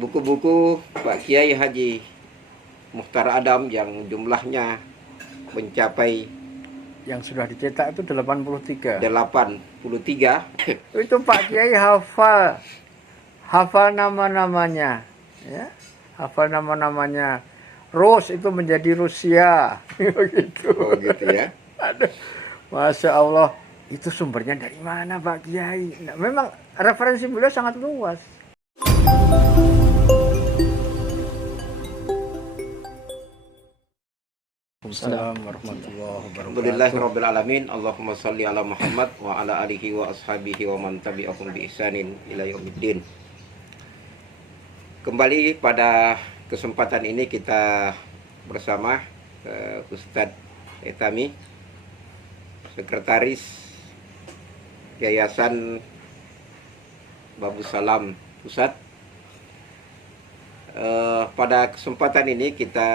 buku-buku Pak Kiai Haji Mukhtar Adam yang jumlahnya mencapai yang sudah dicetak itu 83. Itu Pak Kiai hafal nama-namanya, ya, hafal nama-namanya. Rus itu menjadi Rusia, begitu. Oh gitu ya. Aduh, Masya Allah, itu sumbernya dari mana Pak Kiai? Nah, memang referensi beliau sangat luas. Assalamualaikum warahmatullahi wabarakatuh. Alhamdulillahirrabbilalamin. Allahumma salli ala Muhammad wa ala alihi wa ashabihi wa man tabi'ahum bi ihsanin ila yaumiddin. Kembali pada kesempatan ini kita bersama Ustadz Etami, Sekretaris Yayasan Babu Salam Pusat. Pada kesempatan ini kita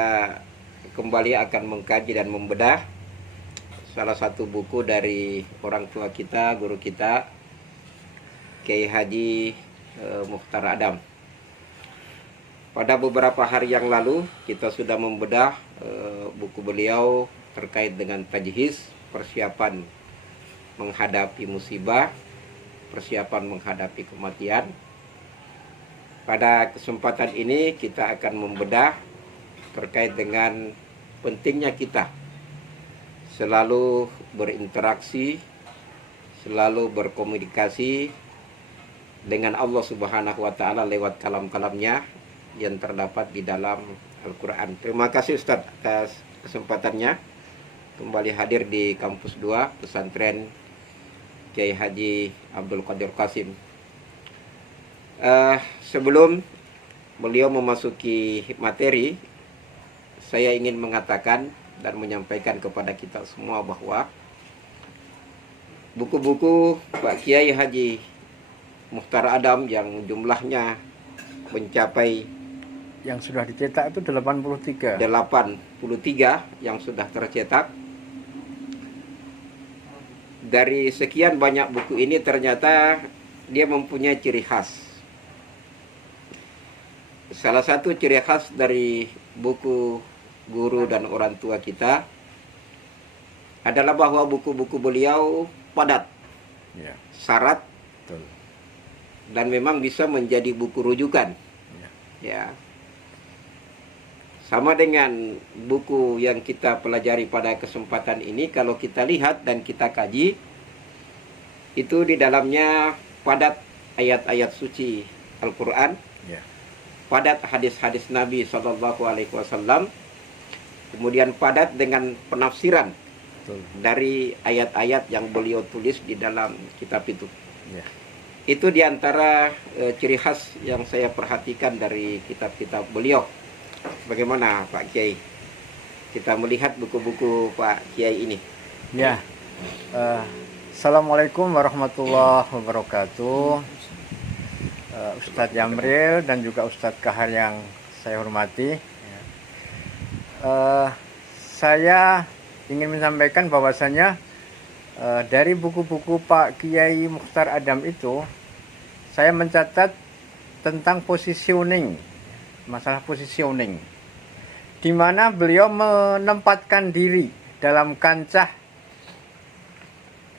kembali akan mengkaji dan membedah salah satu buku dari orang tua kita, guru kita, Kiai Haji Mukhtar Adam. Pada beberapa hari yang lalu kita sudah membedah buku beliau terkait dengan tajhiz, persiapan menghadapi musibah, persiapan menghadapi kematian. Pada kesempatan ini kita akan membedah terkait dengan pentingnya kita selalu berinteraksi, selalu berkomunikasi dengan Allah Subhanahu wa Ta'ala lewat kalam-kalamnya yang terdapat di dalam Al-Quran. Terima kasih Ustadz atas kesempatannya kembali hadir di kampus 2 pesantren Kiai Haji Abdul Qadir Qasim. Sebelum beliau memasuki materi, saya ingin mengatakan dan menyampaikan kepada kita semua bahwa buku-buku Pak Kiai Haji Mukhtar Adam yang jumlahnya mencapai yang sudah dicetak itu 83 yang sudah tercetak. Dari sekian banyak buku ini ternyata dia mempunyai ciri khas. Salah satu ciri khas dari buku guru dan orang tua kita adalah bahwa buku-buku beliau padat, ya, syarat, betul, dan memang bisa menjadi buku rujukan. Ya. Sama dengan buku yang kita pelajari pada kesempatan ini, kalau kita lihat dan kita kaji, itu di dalamnya padat ayat-ayat suci Al-Quran, ya, padat hadis-hadis Nabi SAW, kemudian padat dengan penafsiran, betul, dari ayat-ayat yang beliau tulis di dalam kitab itu. ya. Itu diantara ciri khas yang saya perhatikan dari kitab-kitab beliau. Bagaimana Pak Kiai kita melihat buku-buku Pak Kiai ini? Ya, Assalamualaikum warahmatullahi wabarakatuh. Ustadz Yamril dan juga Ustadz Kahar yang saya hormati. Saya ingin menyampaikan bahwasanya dari buku-buku Pak Kiai Mukhtar Adam itu, saya mencatat tentang positioning, masalah positioning, di mana beliau menempatkan diri dalam kancah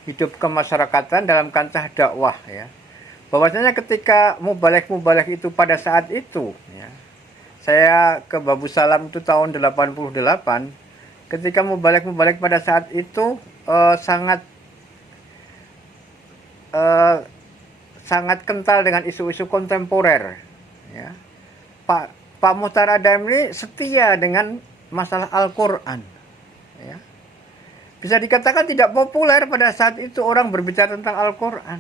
hidup kemasyarakatan, dalam kancah dakwah, ya. Bahwasanya ketika mubalek itu pada saat itu, ya, saya ke Babu Salam itu tahun 88, ketika mubalek pada saat itu sangat kental dengan isu-isu kontemporer, ya. Pak Mukhtar Adam ini setia dengan masalah Al-Quran, ya. Bisa dikatakan tidak populer pada saat itu orang berbicara tentang Al-Quran.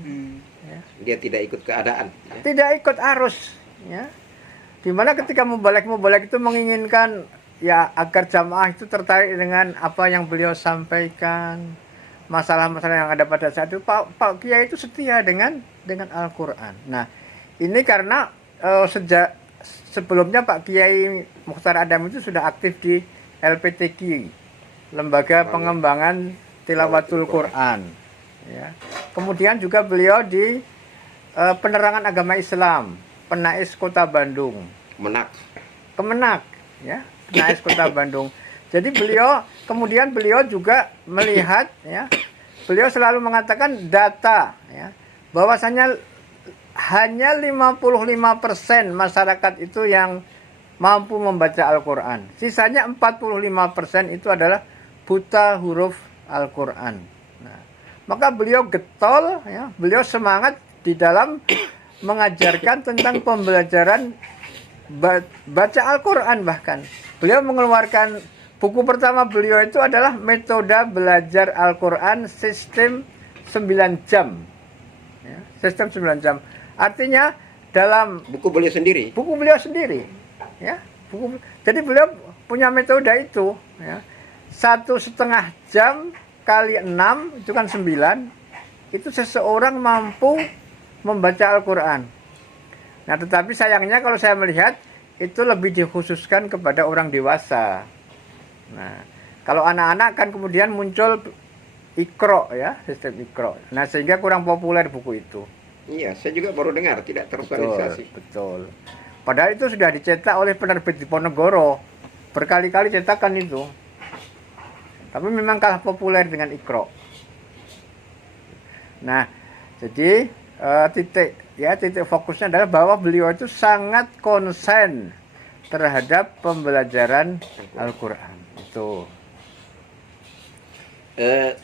Ya. Dia tidak ikut keadaan, ya. Tidak ikut arus, ya. Dimana ketika mubalek itu menginginkan ya agar jamaah itu tertarik dengan apa yang beliau sampaikan, masalah-masalah yang ada pada saat itu, Pak Kiai itu setia dengan Al-Quran. Nah, ini karena sejak sebelumnya Pak Kiai Mukhtar Adam itu sudah aktif di LPTQ, Lembaga Pengembangan Tilawatul Quran, ya. Kemudian juga beliau di Penerangan Agama Islam, Penais Kota Bandung. Menak. Kemenak, ya, Penais Kota Bandung. Jadi kemudian beliau juga melihat, ya, beliau selalu mengatakan data, ya, bahwasanya hanya 55% masyarakat itu yang mampu membaca Al-Quran. Sisanya 45% itu adalah buta huruf Al-Quran. Nah, maka beliau getol, ya, beliau semangat di dalam mengajarkan tentang pembelajaran baca Al-Quran bahkan. Beliau mengeluarkan buku pertama beliau itu adalah metode belajar Al-Quran sistem 9 jam. Ya, sistem 9 jam. Artinya dalam Buku beliau sendiri. buku beliau sendiri, ya, jadi beliau punya metode itu, ya, 1,5 jam kali 6 itu kan 9, itu seseorang mampu membaca Al-Quran. Nah, tetapi sayangnya kalau saya melihat itu lebih dikhususkan kepada orang dewasa. Nah, kalau anak-anak kan kemudian muncul Iqra, ya, sistem Iqra. Nah, sehingga kurang populer buku itu. Iya, saya juga baru dengar, tidak tersosialisasi. Betul. Padahal itu sudah dicetak oleh penerbit Diponegoro. Berkali-kali cetakan itu. Tapi memang kalah populer dengan Iqra. Nah, jadi titik fokusnya adalah bahwa beliau itu sangat konsen terhadap pembelajaran Al-Quran. Itu.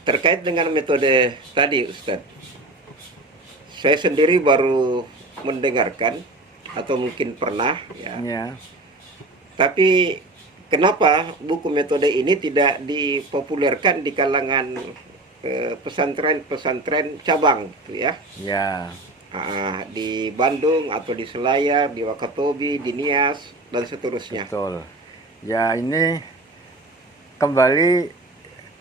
Terkait dengan metode tadi, Ustadz, saya sendiri baru mendengarkan atau mungkin pernah, ya. Ya. Tapi kenapa buku metode ini tidak dipopulerkan di kalangan pesantren-pesantren cabang, gitu ya? Ya. Di Bandung atau di Selayar, di Wakatobi, di Nias dan seterusnya. Betul. Ya, ini kembali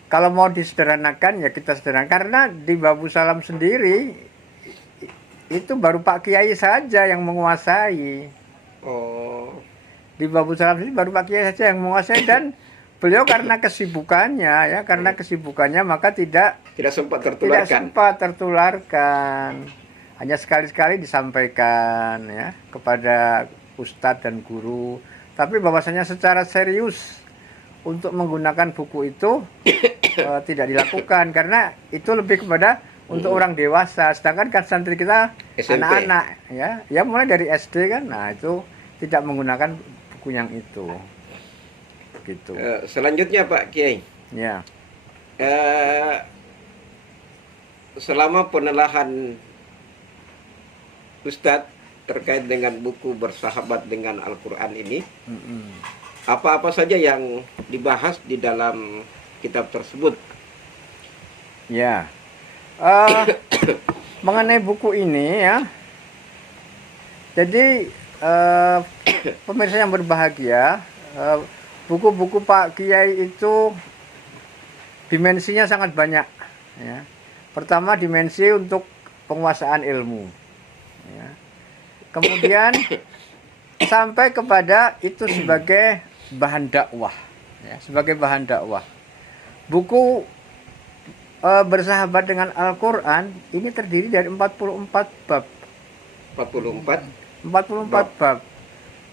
kalau mau disederhanakan ya kita sederhanakan, karena di Babu Salam sendiri itu baru Pak Kiai saja yang menguasai. Oh, Di Babu Salam sendiri baru Pak Kiai saja yang menguasai, dan beliau karena kesibukannya, ya, karena kesibukannya maka tidak sempat tidak tertularkan. sempat tertularkan. Hanya sekali-sekali disampaikan, ya, kepada ustadz dan guru. Tapi bahwasanya secara serius untuk menggunakan buku itu tidak dilakukan, karena itu lebih kepada untuk orang dewasa. Sedangkan kan santri kita SMP. anak-anak, ya mulai dari SD kan. Nah, itu tidak menggunakan buku yang itu. Gitu. Selanjutnya Pak Kiai, Ya. selama penelahan Ustadz terkait dengan buku Bersahabat dengan Al-Quran ini, apa-apa saja yang dibahas di dalam kitab tersebut? Ya. Mengenai buku ini, ya. Jadi pemirsa yang berbahagia, buku-buku Pak Kiai itu dimensinya sangat banyak, ya. Pertama, dimensi untuk penguasaan ilmu, ya. Kemudian sampai kepada itu sebagai bahan dakwah, ya, sebagai bahan dakwah. Buku Bersahabat dengan Al-Quran ini terdiri dari 44 bab. 44 bab.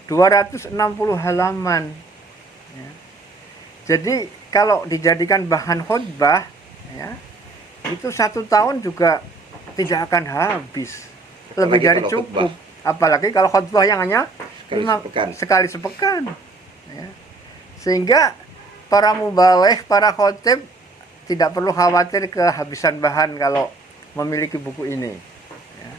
260 halaman. Ya. Jadi kalau dijadikan bahan khutbah, ya, itu 1 tahun juga tidak akan habis. Lebih dari cukup. Apalagi kalau khutbah yang hanya sekali sepekan. Ya. Sehingga para mubaligh, para khotib tidak perlu khawatir kehabisan bahan kalau memiliki buku ini. Ya.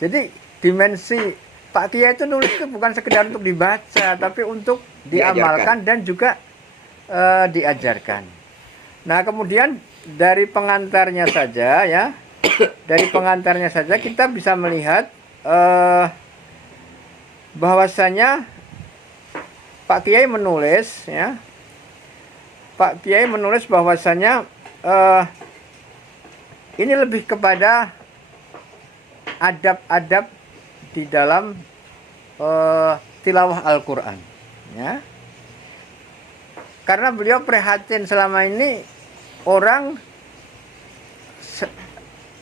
Jadi dimensi Pak Kiai itu nulis itu bukan sekedar untuk dibaca, tapi untuk diamalkan dan juga diajarkan. Nah, kemudian dari pengantarnya saja, ya, dari pengantarnya saja kita bisa melihat bahwasanya Pak Kiai menulis, ya. Pak Kiai menulis bahwasanya ini lebih kepada adab-adab di dalam tilawah Al-Quran, ya. Karena beliau prihatin selama ini orang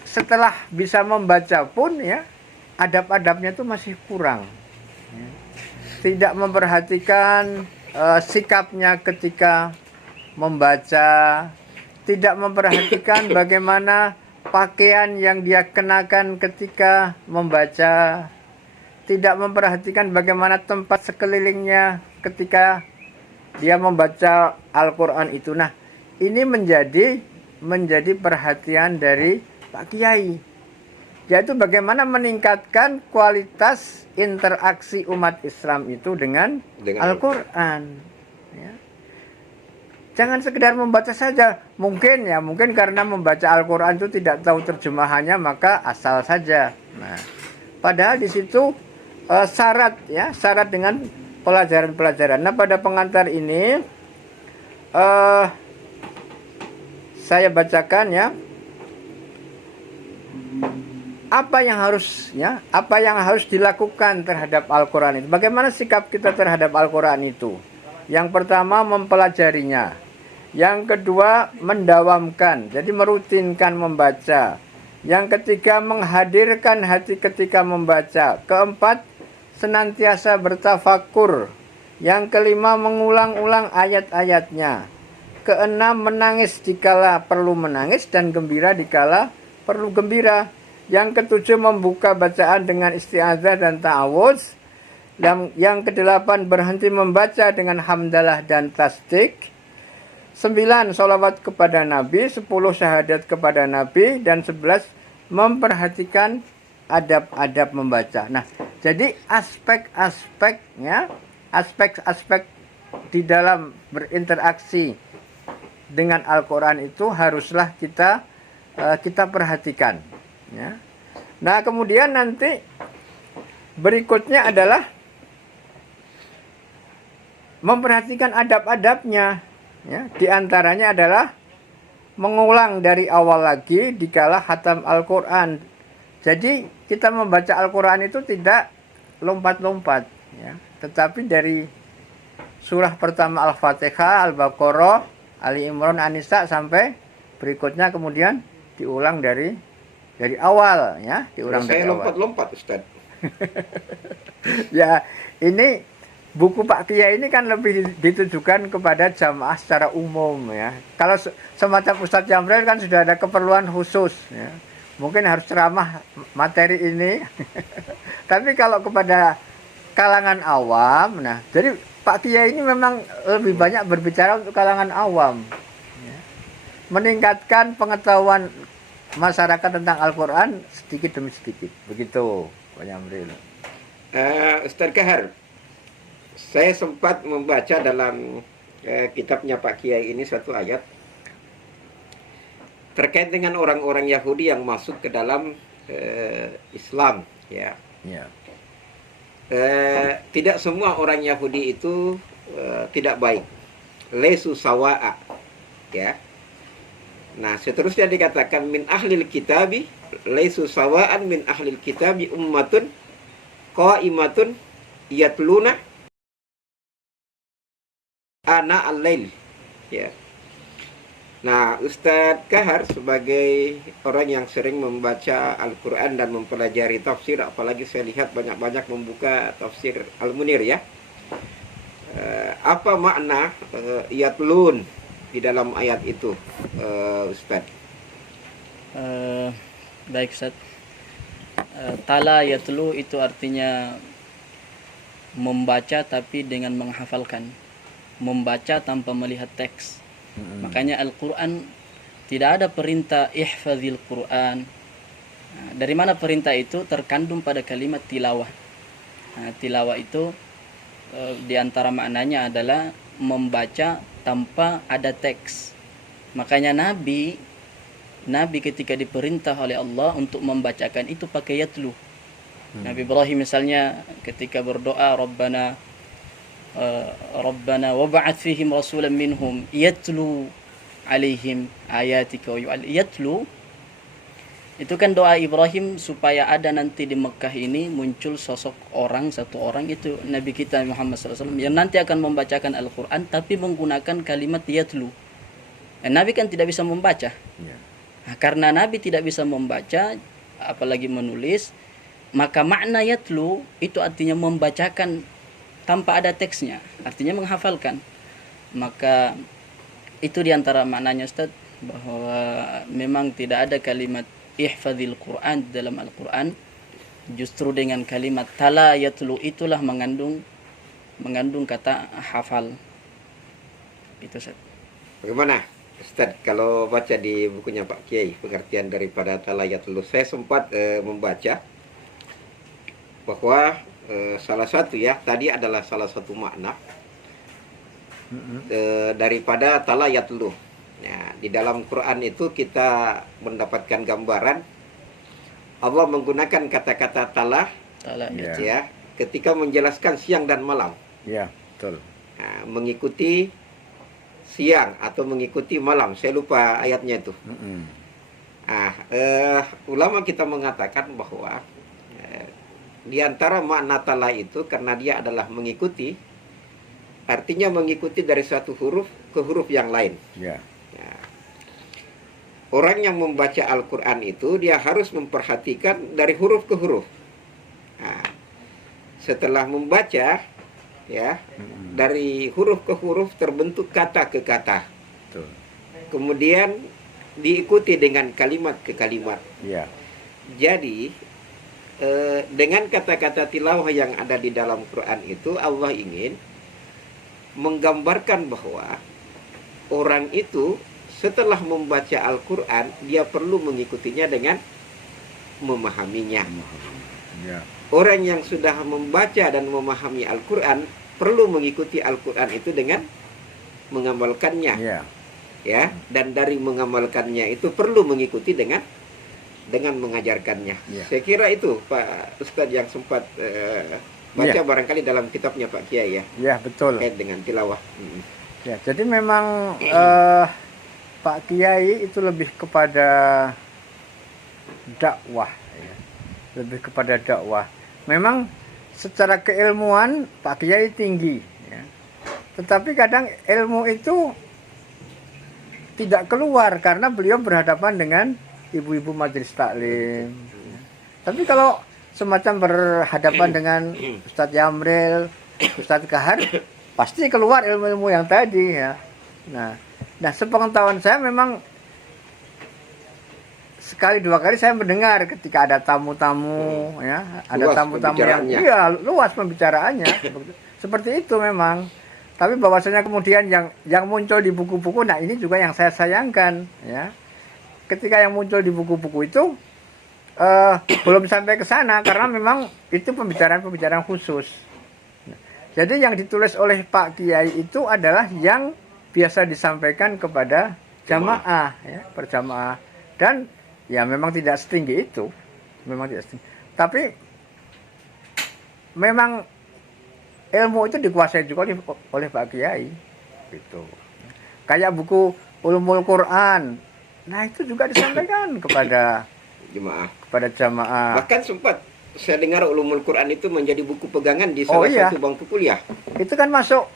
setelah bisa membaca pun, ya, adab-adabnya itu masih kurang. Ya. Tidak memperhatikan sikapnya ketika membaca, tidak memperhatikan bagaimana pakaian yang dia kenakan ketika membaca, tidak memperhatikan bagaimana tempat sekelilingnya ketika dia membaca Al-Quran itu. Nah, ini menjadi perhatian dari Pak Kiai, yaitu bagaimana meningkatkan kualitas interaksi umat Islam itu dengan Al-Quran. Ya. Jangan sekedar membaca saja. Mungkin karena membaca Al-Quran itu tidak tahu terjemahannya, maka asal saja. Nah, padahal di situ syarat dengan pelajaran-pelajaran. Nah, pada pengantar ini saya bacakan ya. Apa yang harus dilakukan terhadap Al-Quran itu? Bagaimana sikap kita terhadap Al-Quran itu? Yang pertama, mempelajarinya. Yang kedua, mendawamkan, jadi merutinkan membaca. Yang ketiga, menghadirkan hati ketika membaca. Keempat, senantiasa bertafakur. Yang kelima, mengulang-ulang ayat-ayatnya. Keenam, menangis dikala perlu menangis dan gembira dikala perlu gembira. Yang ketujuh, membuka bacaan dengan isti'adzah dan ta'awudz. Dan yang kedelapan, berhenti membaca dengan hamdalah dan tasdik. 9, sholawat kepada Nabi. 10, syahadat kepada Nabi. Dan 11, memperhatikan adab-adab membaca. Nah, jadi aspek-aspek di dalam berinteraksi dengan Al-Quran itu haruslah kita perhatikan. Ya. Nah, kemudian nanti berikutnya adalah memperhatikan adab-adabnya. Ya. Di antaranya adalah mengulang dari awal lagi dikala khatam Al-Quran. Jadi kita membaca Al-Quran itu tidak lompat-lompat, ya. Tetapi dari surah pertama Al-Fatihah, Al-Baqarah, Ali Imran, An-Nisa sampai berikutnya kemudian diulang dari awal, ya, diulang dari awal. Saya lompat-lompat, Ustaz. Ya, ini buku Pak Kiai ini kan lebih ditujukan kepada jamaah secara umum, ya. Kalau semacam Ustadz Jamril kan sudah ada keperluan khusus, ya. Mungkin harus ceramah materi ini. Tapi kalau kepada kalangan awam, nah, jadi Pak Kiai ini memang lebih banyak berbicara untuk kalangan awam, ya. Meningkatkan pengetahuan masyarakat tentang Al-Quran sedikit demi sedikit. Begitu, Pak Jamril. Ustaz Kahar, saya sempat membaca dalam kitabnya Pak Kiai ini suatu ayat terkait dengan orang-orang Yahudi yang masuk ke dalam Islam, ya. Ya. Tidak semua orang Yahudi itu tidak baik. Lesu sawa'a, ya. Nah, seterusnya dikatakan min ahlil kitabi lesu sawa'an min ahlil kitabi ummatun qa'imatun yatluna ana al-lail, ya. Nah, Ustadz Kahar sebagai orang yang sering membaca Al-Quran dan mempelajari tafsir, apalagi saya lihat banyak-banyak membuka tafsir Al-Munir, ya. Apa makna yatlun di dalam ayat itu, Ustadz? Baik, Ustaz. Tala yatlu itu artinya membaca tapi dengan menghafalkan. Membaca tanpa melihat teks. Makanya Al-Quran tidak ada perintah ihfazil Quran. Nah, dari mana perintah itu? Terkandung pada kalimat tilawah. Nah, tilawah itu di antara maknanya adalah membaca tanpa ada teks. Makanya Nabi ketika diperintah oleh Allah untuk membacakan itu pakai yatlu. Nabi Ibrahim misalnya ketika berdoa Rabbana wab'ath fihim rasulan minhum yatlu alaihim ayatika wa yatlu, itu kan doa Ibrahim supaya ada nanti di Mekah ini muncul satu orang itu Nabi kita Muhammad SAW yang nanti akan membacakan Al-Quran tapi menggunakan kalimat yatlu. Nabi kan tidak bisa membaca. Nah, karena Nabi tidak bisa membaca apalagi menulis, Maka makna yatlu itu artinya membacakan tanpa ada teksnya, artinya menghafalkan. Maka itu diantara maknanya Ustaz, bahwa memang tidak ada kalimat ihfadzil Quran di dalam Al-Quran. Justru dengan kalimat tala yatlu itulah mengandung kata hafal. Itu Ustaz. Bagaimana Ustaz kalau baca di bukunya Pak Kiai pengertian daripada talayat lu? Saya sempat membaca bahwa salah satu ya tadi adalah salah satu makna daripada talayat lu. Ya, di dalam Quran itu kita mendapatkan gambaran Allah menggunakan kata-kata tala Ya. ya ketika menjelaskan siang dan malam. Ya, betul. Nah, mengikuti siang atau mengikuti malam, saya lupa ayatnya itu. Ulama kita mengatakan bahwa di antara makna tala itu karena dia adalah mengikuti, artinya mengikuti dari satu huruf ke huruf yang lain. Ya. Ya. Orang yang membaca Al-Quran itu dia harus memperhatikan dari huruf ke huruf. Nah, setelah membaca ya dari huruf ke huruf terbentuk kata ke kata. Betul. Kemudian diikuti dengan kalimat ke kalimat. Ya. Jadi dengan kata-kata tilawah yang ada di dalam Quran itu Allah ingin menggambarkan bahwa orang itu setelah membaca Al-Quran dia perlu mengikutinya dengan memahaminya. Ya. Orang yang sudah membaca dan memahami Al-Quran perlu mengikuti Al-Quran itu dengan mengamalkannya. Ya. Ya, dan dari mengamalkannya itu perlu mengikuti dengan mengajarkannya. Ya. Saya kira itu Pak Ustadz yang sempat baca barangkali dalam kitabnya Pak Kiai ya. Ya, betul. Terkait dengan tilawah. Ya, jadi memang Pak Kiai itu lebih kepada dakwah ya. Lebih kepada dakwah. Memang secara keilmuan Pak Kiai tinggi ya. Tetapi kadang ilmu itu tidak keluar karena beliau berhadapan dengan ibu-ibu majelis taklim. Tapi kalau semacam berhadapan dengan Ustadz Yamril, Ustadz Kahar, pasti keluar ilmu-ilmu yang tadi ya. Nah, sepengetahuan saya memang sekali dua kali saya mendengar ketika ada tamu-tamu ya, ada Luas tamu-tamu yang pembicaraannya. luas pembicaraannya. Seperti itu memang. Tapi bahwasanya kemudian yang muncul di buku-buku, nah ini juga yang saya sayangkan ya. Ketika yang muncul di buku-buku itu belum sampai ke sana karena memang itu pembicaraan-pembicaraan khusus. Jadi yang ditulis oleh Pak Kiai itu adalah yang biasa disampaikan kepada jamaah ya, berjamaah. Dan ya memang tidak setinggi itu. Memang tidak setinggi. Tapi memang ilmu itu dikuasai juga oleh Pak Kiai. Gitu. Kayak buku Ulumul Quran. Nah, itu juga disampaikan kepada jamaah. Bahkan sempat saya dengar Ulumul Quran itu menjadi buku pegangan di salah satu bangku kuliah. Itu kan masuk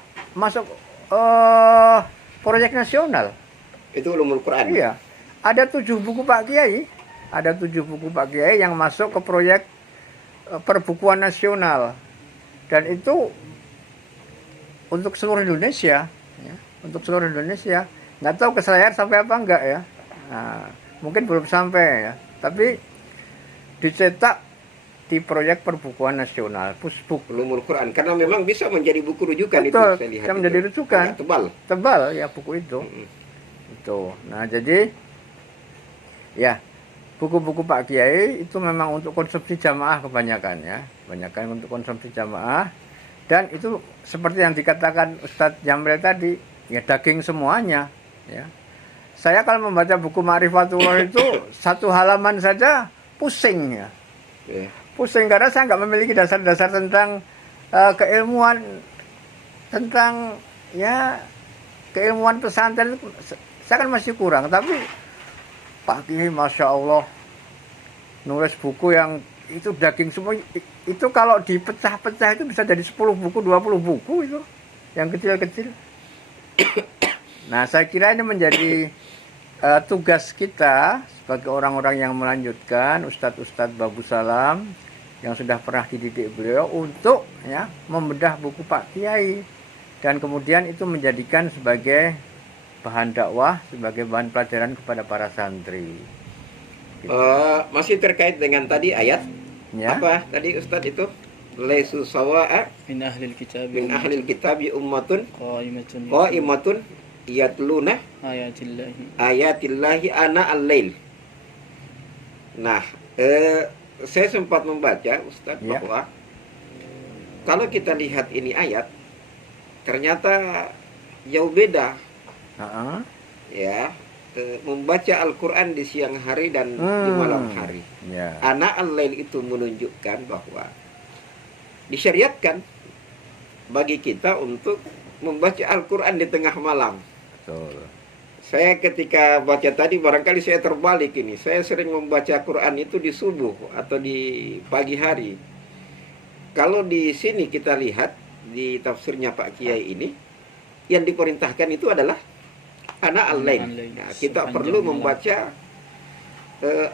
proyek nasional. Itu Ulumul Quran. Iya. Ada 7 buku Pak Kiai. Ada 7 buku Pak Kiai yang masuk ke proyek perbukuan nasional. Dan itu untuk seluruh Indonesia. Ya. Untuk seluruh Indonesia. Nggak tahu ke Selayar sampai apa enggak ya. Nah, mungkin belum sampai ya. Tapi dicetak di proyek perbukuan nasional, Pusbuk. Ulumul Quran. Karena memang bisa menjadi buku rujukan. Betul, itu saya lihat. bisa menjadi rujukan. Agak tebal. Tebal ya buku itu. Itu. Nah, jadi ya buku-buku Pak Kiai itu memang untuk konsumsi jamaah kebanyakan ya. Kebanyakan untuk konsumsi jamaah. Dan itu seperti yang dikatakan Ustadz Jamil tadi, ya daging semuanya ya. Saya kalau membaca buku Ma'rifatullah itu satu halaman saja pusing ya. Pusing karena saya nggak memiliki dasar-dasar tentang keilmuan tentang ya keilmuan pesantren itu saya kan masih kurang. Tapi Pak Kiai Masya Allah nulis buku yang itu daging semua. Itu kalau dipecah-pecah itu bisa jadi 10 buku, 20 buku itu yang kecil-kecil. Nah, saya kira ini menjadi tugas kita sebagai orang-orang yang melanjutkan, Ustadz Babu Salam, yang sudah pernah dididik beliau untuk ya membedah buku Pak Kiai, dan kemudian itu menjadikan sebagai bahan dakwah, sebagai bahan pelajaran kepada para santri. Masih terkait dengan tadi ayat Ya. apa tadi Ustadz itu, laisu sawa'a min ahlil kitab min ahlil kitabi ummatun qaimatun qaimatun yatluna ayatillahi. ayatillahi ana al-lail. Nah, saya sempat membaca Ustadz Ya. bahwa kalau kita lihat ini ayat, ternyata jauh beda Heeh. ya, membaca Al-Quran di siang hari dan di malam hari. Ya. Ana al-lail itu menunjukkan bahwa disyariatkan bagi kita untuk membaca Al-Quran di tengah malam. Betul. Saya ketika baca tadi barangkali saya terbalik ini. Saya sering membaca Quran itu di subuh atau di pagi hari. Kalau di sini kita lihat di tafsirnya Pak Kiai ini, yang diperintahkan itu adalah ana al-lail. Al-lail. Nah, kita Sepanjang perlu malam. membaca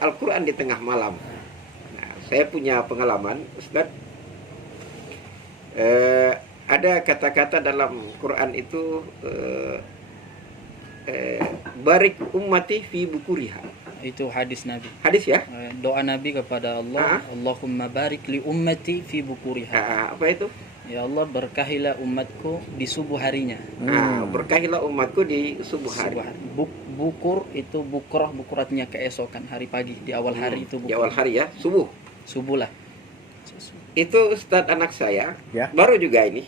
Al-Quran di tengah malam. Nah, saya punya pengalaman, Ustaz. Ada kata-kata dalam Quran itu barik ummati fi bukuriha. Itu hadis Nabi. Hadis ya? Doa Nabi kepada Allah, Allahumma barik li ummati fi bukuriha. Apa itu? Ya Allah, berkahilah umatku di subuh harinya. Berkahilah umatku di subuh hari. Subuh hari. Bukur itu bukrah, bukuratnya keesokan hari pagi, di awal hari itu Di bukur. awal hari ya, subuh. Subuh lah. Itu Ustadz anak saya, Ya. baru juga ini,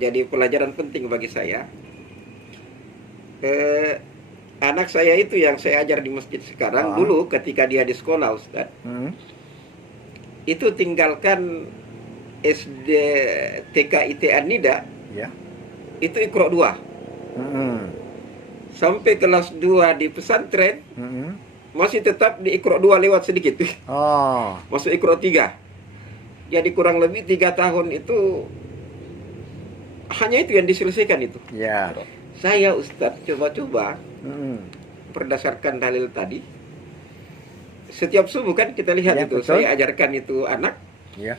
jadi pelajaran penting bagi saya. Anak saya itu yang saya ajar di masjid sekarang, dulu ketika dia di sekolah Ustadz, itu tinggalkan SD TK ITA Nida, Ya. itu Iqra 2. Sampai kelas 2 di pesantren, masih tetap di Iqra 2 lewat sedikit. Oh. Masuk Iqra 3. Jadi kurang lebih 3 tahun itu hanya itu yang diselesaikan itu. Ya. Saya Ustadz coba-coba berdasarkan dalil tadi. Setiap subuh kan kita lihat Ya, itu, betul. saya ajarkan itu anak. Ya.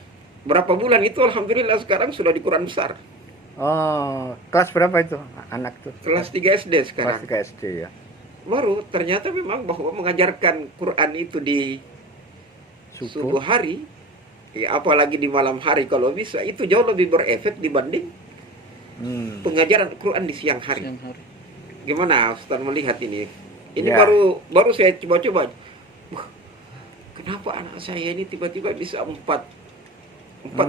Berapa bulan itu alhamdulillah sekarang sudah di Quran besar. Oh, kelas berapa itu anak tuh? Kelas 3 SD Kelas sekarang. 3 SD ya. Baru ternyata memang bahwa mengajarkan Quran itu di subuh hari, ya, apalagi di malam hari kalau bisa, itu jauh lebih berefek dibanding pengajaran Quran di siang hari. Siang hari. Gimana Ustaz melihat ini? Ini Ya. baru saya coba-coba. Wah, kenapa anak saya ini tiba-tiba bisa 4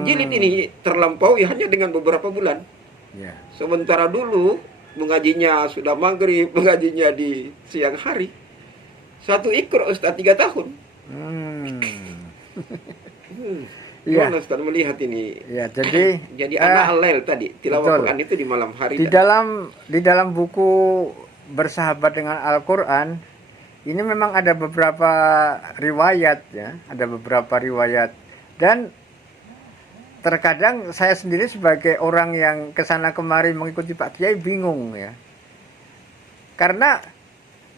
jilid ini terlampaui hanya dengan beberapa bulan. Ya. Sementara dulu mengajinya sudah maghrib, mengajinya di siang hari. Satu Iqra Ustaz 3 tahun. Iya. Gimana Ustaz melihat ini? Ya, jadi Anak al-lail tadi, tilawah betul. Quran itu di malam hari. di dalam buku Bersahabat dengan Al-Qur'an ini memang ada beberapa riwayat ya, ada beberapa riwayat, dan terkadang saya sendiri sebagai orang yang kesana kemari mengikuti Pak Kiai bingung ya, karena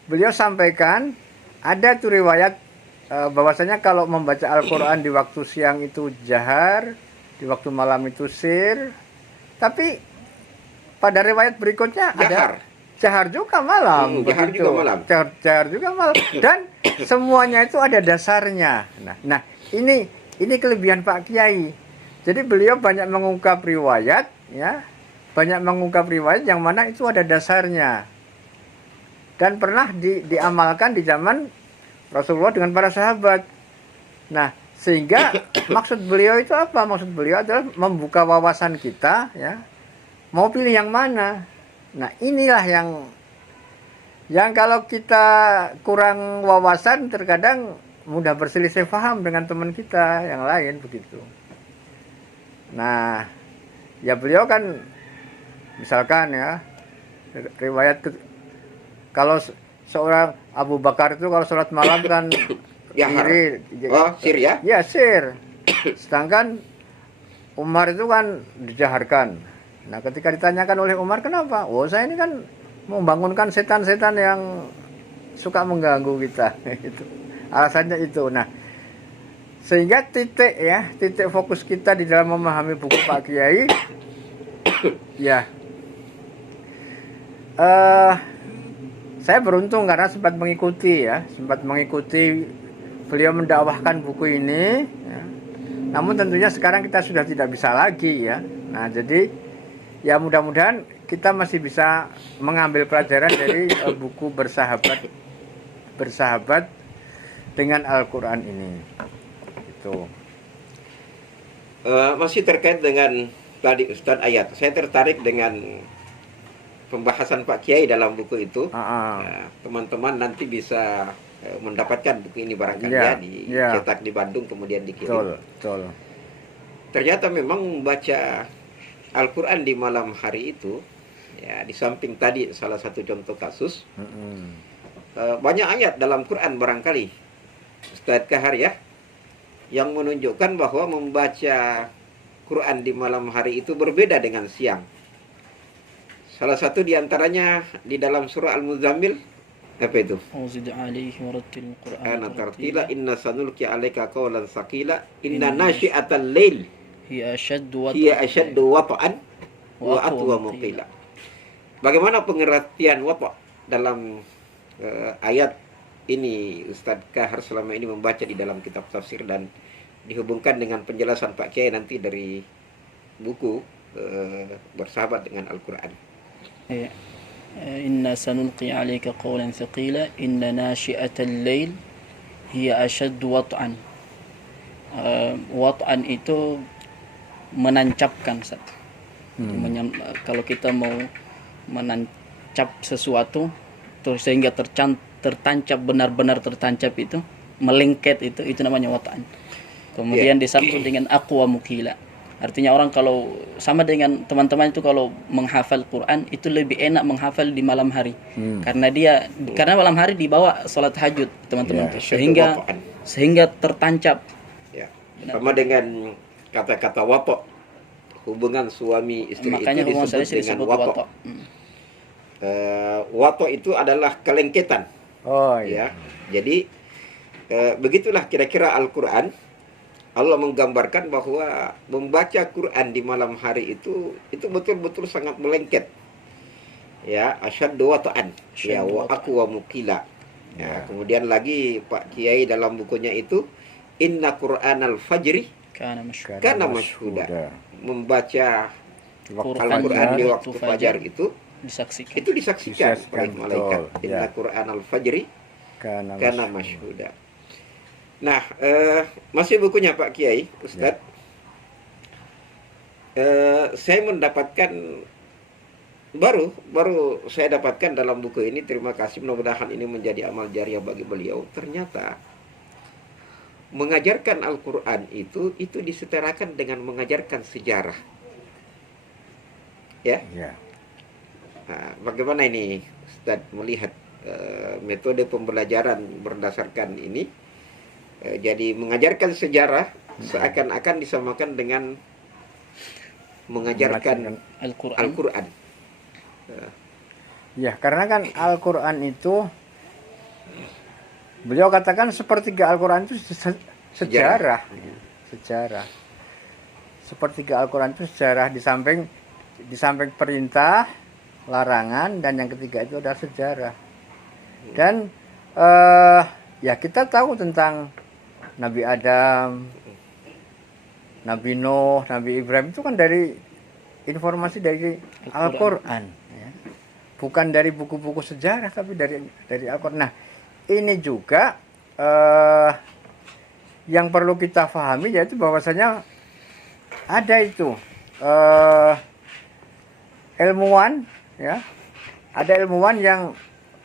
beliau sampaikan ada tuh riwayat bahwasanya kalau membaca Al-Quran di waktu siang itu jahar, di waktu malam itu sir, tapi pada riwayat berikutnya ada jahar juga malam, jahar begitu. juga malam. Jahar juga malam, dan semuanya itu ada dasarnya. Nah ini kelebihan Pak Kiai. Jadi beliau banyak mengungkap riwayat, ya, banyak mengungkap riwayat yang mana itu ada dasarnya, dan pernah diamalkan di zaman Rasulullah dengan para sahabat. Nah, sehingga maksud beliau itu apa? Maksud beliau adalah membuka wawasan kita, ya. Mau pilih yang mana? Nah, inilah yang kalau kita kurang wawasan terkadang mudah berselisih paham dengan teman kita yang lain begitu. Nah, ya beliau kan misalkan ya riwayat kalau seorang Abu Bakar itu kalau sholat malam kan Jahar. Sir ya? Ya, sir. Sedangkan Umar itu kan dijaharkan. Nah, ketika ditanyakan oleh Umar, kenapa? Oh, saya ini kan membangunkan setan-setan yang suka mengganggu kita. Itu alasannya itu. Nah, Sehingga titik fokus kita di dalam memahami buku Pak Kiai, ya, saya beruntung karena sempat mengikuti beliau mendakwahkan buku ini. Ya. Namun tentunya sekarang kita sudah tidak bisa lagi ya. Nah jadi ya mudah-mudahan kita masih bisa mengambil pelajaran dari buku bersahabat dengan Al-Quran ini. Itu. Masih terkait dengan tadi Ustadz ayat, saya tertarik dengan pembahasan Pak Kiai dalam buku itu. Ya, teman-teman nanti bisa mendapatkan buku ini barangkali dicetak di Bandung kemudian dikirim. Betul. Ternyata memang membaca Al-Quran di malam hari itu, ya di samping tadi salah satu contoh kasus, banyak ayat dalam Quran barangkali Ustadz Kahar ya, yang menunjukkan bahwa membaca Quran di malam hari itu berbeda dengan siang. Salah satu diantaranya di dalam surah Al-Muzammil, apa itu? Ana tartila inna sanulki alaika qawlan saqila inna nasyi'atal lail hiya ashaddu wata'an wa atwa muqila. Bagaimana pengertian wata' dalam ayat ini Ustadz Kahar selama ini membaca di dalam kitab tafsir dan dihubungkan dengan penjelasan Pak Kiai nanti dari buku bersahabat dengan Al-Quran. Inna sanulqi 'alaika qawlan thaqila inna nashi'atal lail hiya ashaddu wat'an. Wat'an itu menancapkan. Kalau kita mau menancap sesuatu sehingga tertancap, benar-benar tertancap, itu melengket, itu namanya wat'an. Kemudian disambung dengan aqwa mukila. Artinya orang kalau sama dengan teman-teman itu kalau menghafal Quran itu lebih enak menghafal di malam hari. Karena malam hari dibawa salat tahajud teman-teman, sehingga tertancap. Ya. Sama dengan kata-kata wata', hubungan suami istri. Makanya itu disebut dengan wata'. Wata' itu adalah kelengketan. Ya. Jadi begitulah kira-kira Al-Quran. Allah menggambarkan bahwa membaca Quran di malam hari itu betul-betul sangat melengket. Ya, asyaddu wata'an. Ya, wa aqwa mukila. Ya, kemudian lagi Pak Kiai dalam bukunya itu inna Qur'anal fajri kana masyhuda. Membaca Al-Quran di waktu fajar itu disaksikan oleh malaikat. Inna Qur'anal fajri kana masyhuda. Nah, masih bukunya Pak Kiai, Ustadz. Saya mendapatkan baru saya dapatkan dalam buku ini. Terima kasih, mudah-mudahan ini menjadi amal jariah bagi beliau. Ternyata mengajarkan Al-Quran itu disetarakan dengan mengajarkan sejarah. Ya. Nah, bagaimana ini Ustadz melihat metode pembelajaran berdasarkan ini? Jadi mengajarkan sejarah seakan-akan disamakan dengan mengajarkan Al-Quran. Ya, karena kan Al-Quran itu beliau katakan sepertiga Al-Quran itu sejarah. Sepertiga Al-Quran itu sejarah, di samping perintah, larangan, dan yang ketiga itu adalah sejarah. Dan ya kita tahu tentang Nabi Adam, Nabi Nuh, Nabi Ibrahim itu kan dari informasi dari Al-Quran, ya. Bukan dari buku-buku sejarah, tapi dari Al-Quran. Nah, ini juga yang perlu kita pahami, yaitu bahwasanya ada itu ilmuwan, ya, ada ilmuwan yang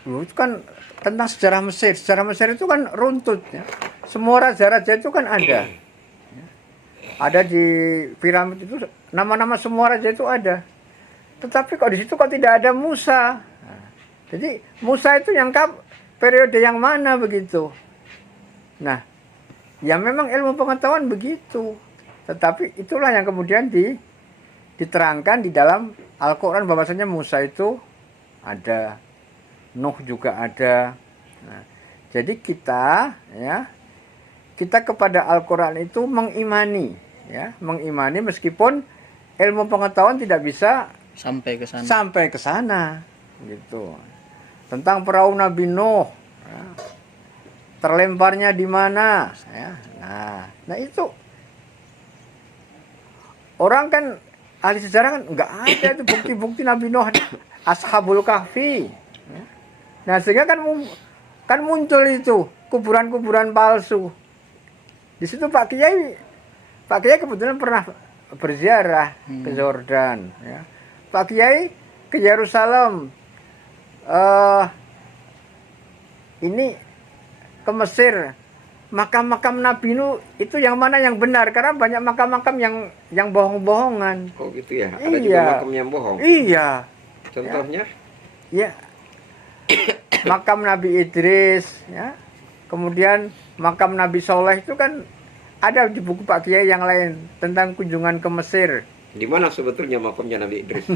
dulu itu kan tentang sejarah Mesir. Sejarah Mesir itu kan runtut, ya. Semua raja-raja itu kan ada. Ada di piramid itu, nama-nama semua raja itu ada. Tetapi kok di situ kok tidak ada Musa. Jadi Musa itu yang periode yang mana begitu. Nah, ya memang ilmu pengetahuan begitu. Tetapi itulah yang kemudian diterangkan di dalam Al-Quran bahwasanya Musa itu ada, Nuh juga ada. Nah, jadi kita, ya, kita kepada Al-Quran itu mengimani, ya, mengimani meskipun ilmu pengetahuan tidak bisa sampai ke sana, gitu. Tentang perahu Nabi Nuh, ya, terlemparnya di mana, ya. Nah itu orang kan ahli sejarah kan nggak ada itu bukti-bukti Nabi Nuh, Ashabul Kahfi. Ya. Nah sehingga kan muncul itu kuburan-kuburan palsu. Di situ Pak Kiai kebetulan pernah berziarah ke Jordan, ya. Pak Kiai ke Yerusalem, ini ke Mesir. Makam-makam Nabi Nuh itu yang mana yang benar? Karena banyak makam-makam yang bohong-bohongan. Oh gitu ya. Ada juga makam yang bohong. Iya. Contohnya? Ya. Makam Nabi Idris, ya. Kemudian makam Nabi Soleh itu kan ada di buku Pak Kiai yang lain tentang kunjungan ke Mesir. Di mana sebetulnya makamnya Nabi Idris?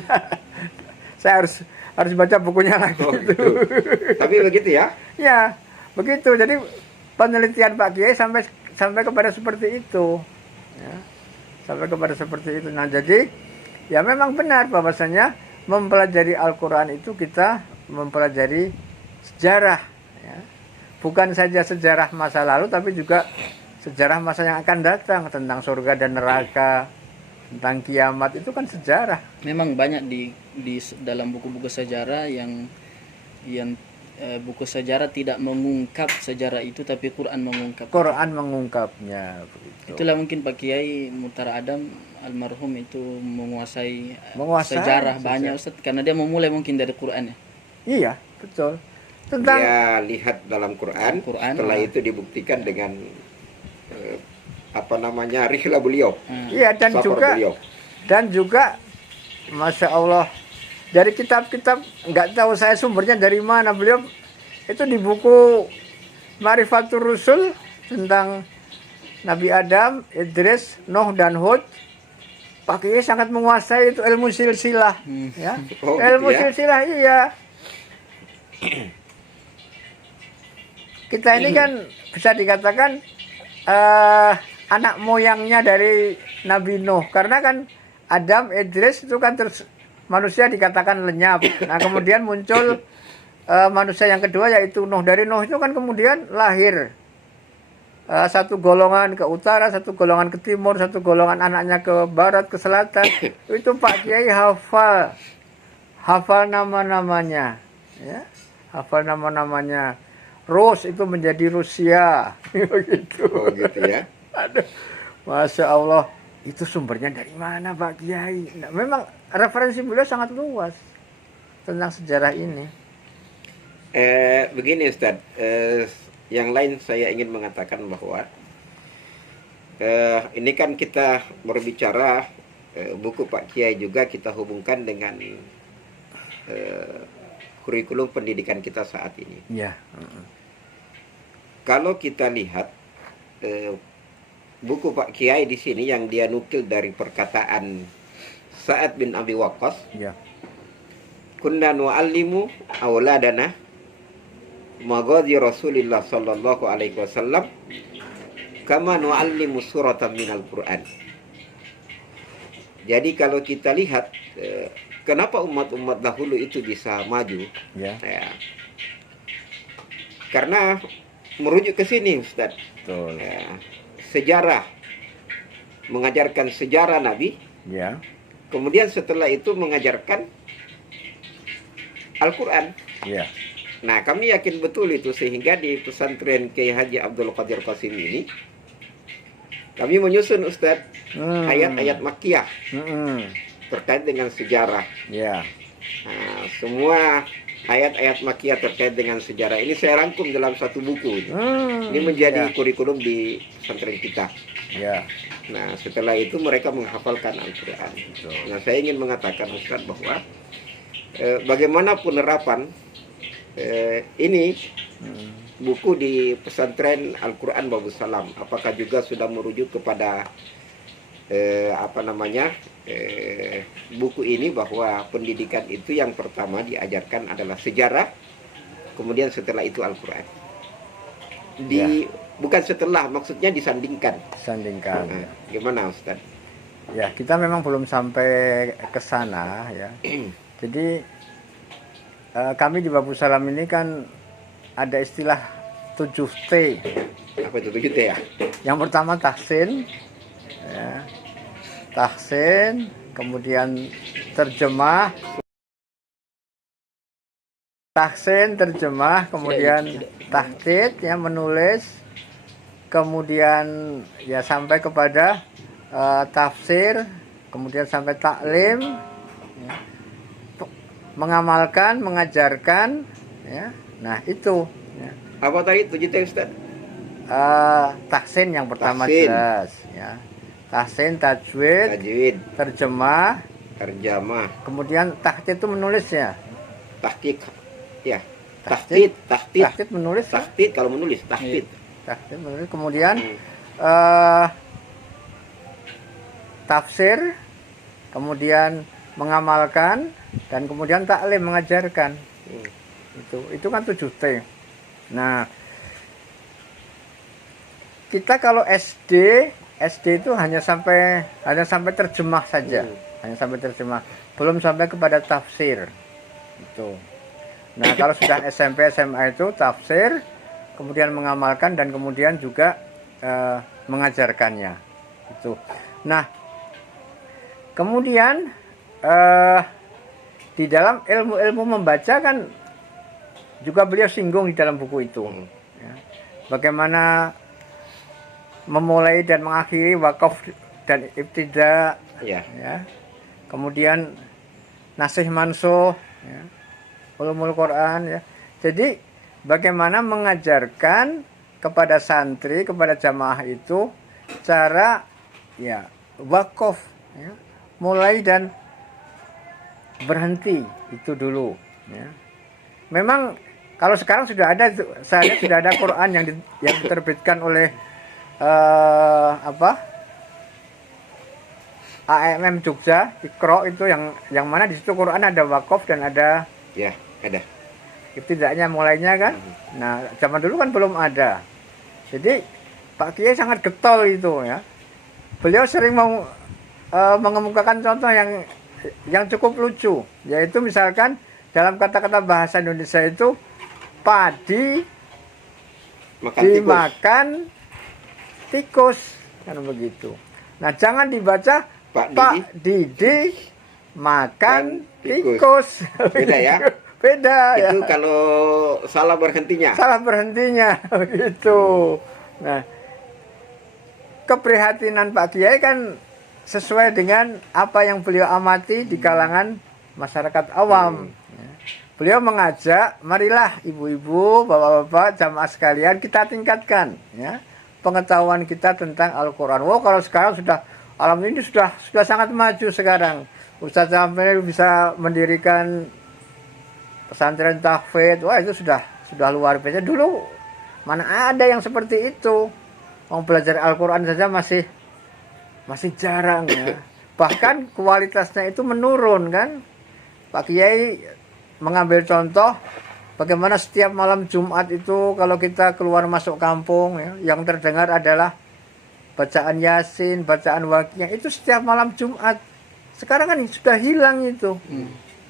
Saya harus baca bukunya lagi. Oh, gitu. Tapi begitu ya? Ya, begitu. Jadi penelitian Pak Kiai sampai kepada seperti itu. Ya. Sampai kepada seperti itu. Nah, jadi ya memang benar bahwasanya mempelajari Al-Qur'an itu kita mempelajari sejarah, ya. Bukan saja sejarah masa lalu tapi juga sejarah masa yang akan datang, tentang surga dan neraka, tentang kiamat, itu kan sejarah. Memang banyak di dalam buku-buku sejarah yang buku sejarah tidak mengungkap sejarah itu, tapi Quran mengungkapnya. Begitu. Itulah mungkin Pak Kiai Muhtar Adam almarhum itu menguasai sejarah banyak, Ustaz, karena dia memulai mungkin dari Quran, ya. Iya, betul. Tentang dia lihat dalam Quran, setelah itu dibuktikan dengan rihlah beliau. Iya, dan juga Masya Allah, dari kitab-kitab, nggak tahu saya sumbernya dari mana, beliau itu di buku Ma'rifatul Rusul tentang Nabi Adam, Idris, Nuh dan Hud. Pak Kiai sangat menguasai itu ilmu silsilah, ya. Oh, ilmu gitu ya? silsilah, iya. Kita ini kan bisa dikatakan anak moyangnya dari Nabi Nuh, karena kan Adam, Idris itu kan terus manusia dikatakan lenyap. Nah kemudian muncul manusia yang kedua yaitu Nuh. Dari Nuh itu kan kemudian lahir satu golongan ke utara, satu golongan ke timur, satu golongan anaknya ke barat, ke selatan. Itu Pak Kiai hafal nama-namanya, ya. Hafal nama-namanya. Rus itu menjadi Rusia, begitu. Oh gitu ya. Aduh, Masya Allah, itu sumbernya dari mana Pak Kiai? Nah, memang referensi beliau sangat luas tentang sejarah ini. Begini Ustaz, yang lain saya ingin mengatakan bahwa ini kan kita berbicara buku Pak Kiai juga kita hubungkan dengan kurikulum pendidikan kita saat ini. Ya. Kalau kita lihat buku Pak Kiai di sini yang dia nukil dari perkataan Sa'ad bin Abi Waqqas, Ya. kunna nu'allimu auladana maghazi Rasulillah sallallahu alaihi wasallam kama nu'allimu suratan minal Qur'an. Jadi kalau kita lihat kenapa umat-umat dahulu itu bisa maju, Ya. Karena merujuk ke sini Ustaz. Betul. Sejarah, mengajarkan sejarah Nabi, Ya. kemudian setelah itu mengajarkan Al-Quran. Ya. Nah kami yakin betul itu, sehingga di pesantren Kiai Haji Abdul Qadir Qasim ini kami menyusun Ustaz ayat-ayat Makkiyah terkait dengan sejarah. Ya. Nah, semua ayat-ayat Makkiyah terkait dengan sejarah ini saya rangkum dalam satu buku. Ini menjadi kurikulum di pesantren kita. Ya. Nah, setelah itu mereka menghafalkan Al-Quran. Nah, saya ingin mengatakan Ustaz bahwa bagaimana penerapan ini buku di pesantren Al-Quran Babus Salam, apakah juga sudah merujuk kepada buku ini, bahwa pendidikan itu yang pertama diajarkan adalah sejarah, kemudian setelah itu Al-Quran. Di bukan setelah, maksudnya disandingkan. Disandingkan. Nah, gimana Ustaz? Ya, kita memang belum sampai ke sana ya. Jadi kami di Babu Salam ini kan ada istilah 7T. Apa itu 7T ya? Yang pertama tahsin, ya. Tahsin, kemudian terjemah, tahsin, terjemah, kemudian tahdid, ya, menulis, kemudian ya sampai kepada tafsir, kemudian sampai taklim, ya, mengamalkan, mengajarkan, ya. Nah itu. Ya. Apa tadi 7T Ustaz? Tahsin yang pertama Tahsin. jelas, ya. Tahsin, tajwid, Tajwid, terjemah, terjemah, kemudian tahdid itu menulis ya. tahqiq. Ya. Tahdid. Tahdid. Tahdid menulis, ya. Tahdid kalau menulis, tahdid. Tahdid menulis, kemudian Hmm. tafsir, kemudian mengamalkan, dan kemudian taklim, mengajarkan. Itu kan 7T. Nah, kita kalau SD itu hanya sampai terjemah saja, hanya sampai terjemah, belum sampai kepada tafsir. Itu. Nah, kalau sudah SMP SMA itu tafsir, kemudian mengamalkan, dan kemudian juga mengajarkannya. Itu. Nah, kemudian di dalam ilmu-ilmu membaca kan juga beliau singgung di dalam buku itu, ya. Bagaimana memulai dan mengakhiri wakaf dan ibtida, Ya. ya. Kemudian nasih mansuh, ya. Ulumul Quran, ya. Jadi bagaimana mengajarkan kepada santri, kepada jamaah itu cara, ya, wakaf, ya, mulai dan berhenti itu dulu, ya. Memang kalau sekarang sudah ada Quran yang diterbitkan oleh AMM Jogja, Iqra, itu yang mana di situ Quran ada wakaf dan ada, Ya, ada. ibtidanya, mulainya kan. Nah, zaman dulu kan belum ada. Jadi Pak Kiai sangat getol itu, ya. Beliau sering mengemukakan contoh yang cukup lucu, yaitu misalkan dalam kata-kata bahasa Indonesia itu padi Makan tikus. dimakan tikus, kan begitu. Nah, jangan dibaca Pak Pak Didi makan tikus. tikus. Beda ya? Beda ya. Itu kalau salah berhentinya. Salah berhentinya begitu. Nah, keprihatinan Pak Kiai kan sesuai dengan apa yang beliau amati di kalangan masyarakat awam. Ya. Beliau mengajak, marilah ibu-ibu, bapak-bapak, jamaah sekalian, kita tingkatkan, ya, pengetahuan kita tentang Al-Quran. Wow, kalau sekarang sudah, alam ini sudah sangat maju sekarang. Ustaz sampai bisa mendirikan pesantren tahfidz, wah itu sudah luar biasa. Dulu mana ada yang seperti itu. Mau belajar Al-Quran saja masih jarang, ya. Bahkan kualitasnya itu menurun, kan. Pak Kiai mengambil contoh bagaimana setiap malam Jumat itu kalau kita keluar masuk kampung, ya, yang terdengar adalah bacaan Yasin, bacaan Waqiah, itu setiap malam Jumat. Sekarang kan sudah hilang itu.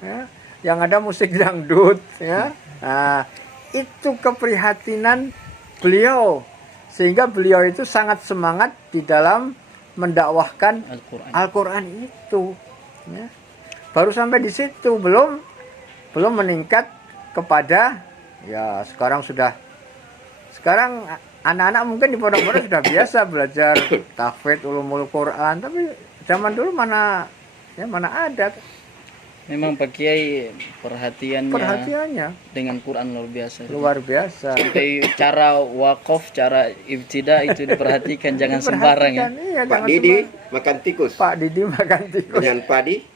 Ya. Yang ada musik dangdut, ya. Nah, itu keprihatinan beliau, sehingga beliau itu sangat semangat di dalam mendakwahkan Al-Quran itu, ya. Baru sampai di situ, belum meningkat kepada, ya, sekarang anak-anak mungkin di pondok-pondok sudah biasa belajar tahfidz, ulumul Quran, tapi zaman dulu mana ada. Memang Pak Kiai Perhatiannya dengan Quran luar biasa. Sampai cara wakaf, cara ibtida itu diperhatikan, jangan sembarang, ya. Iya, Pak Didi makan tikus. Pak Didi makan tikus. Dengan padi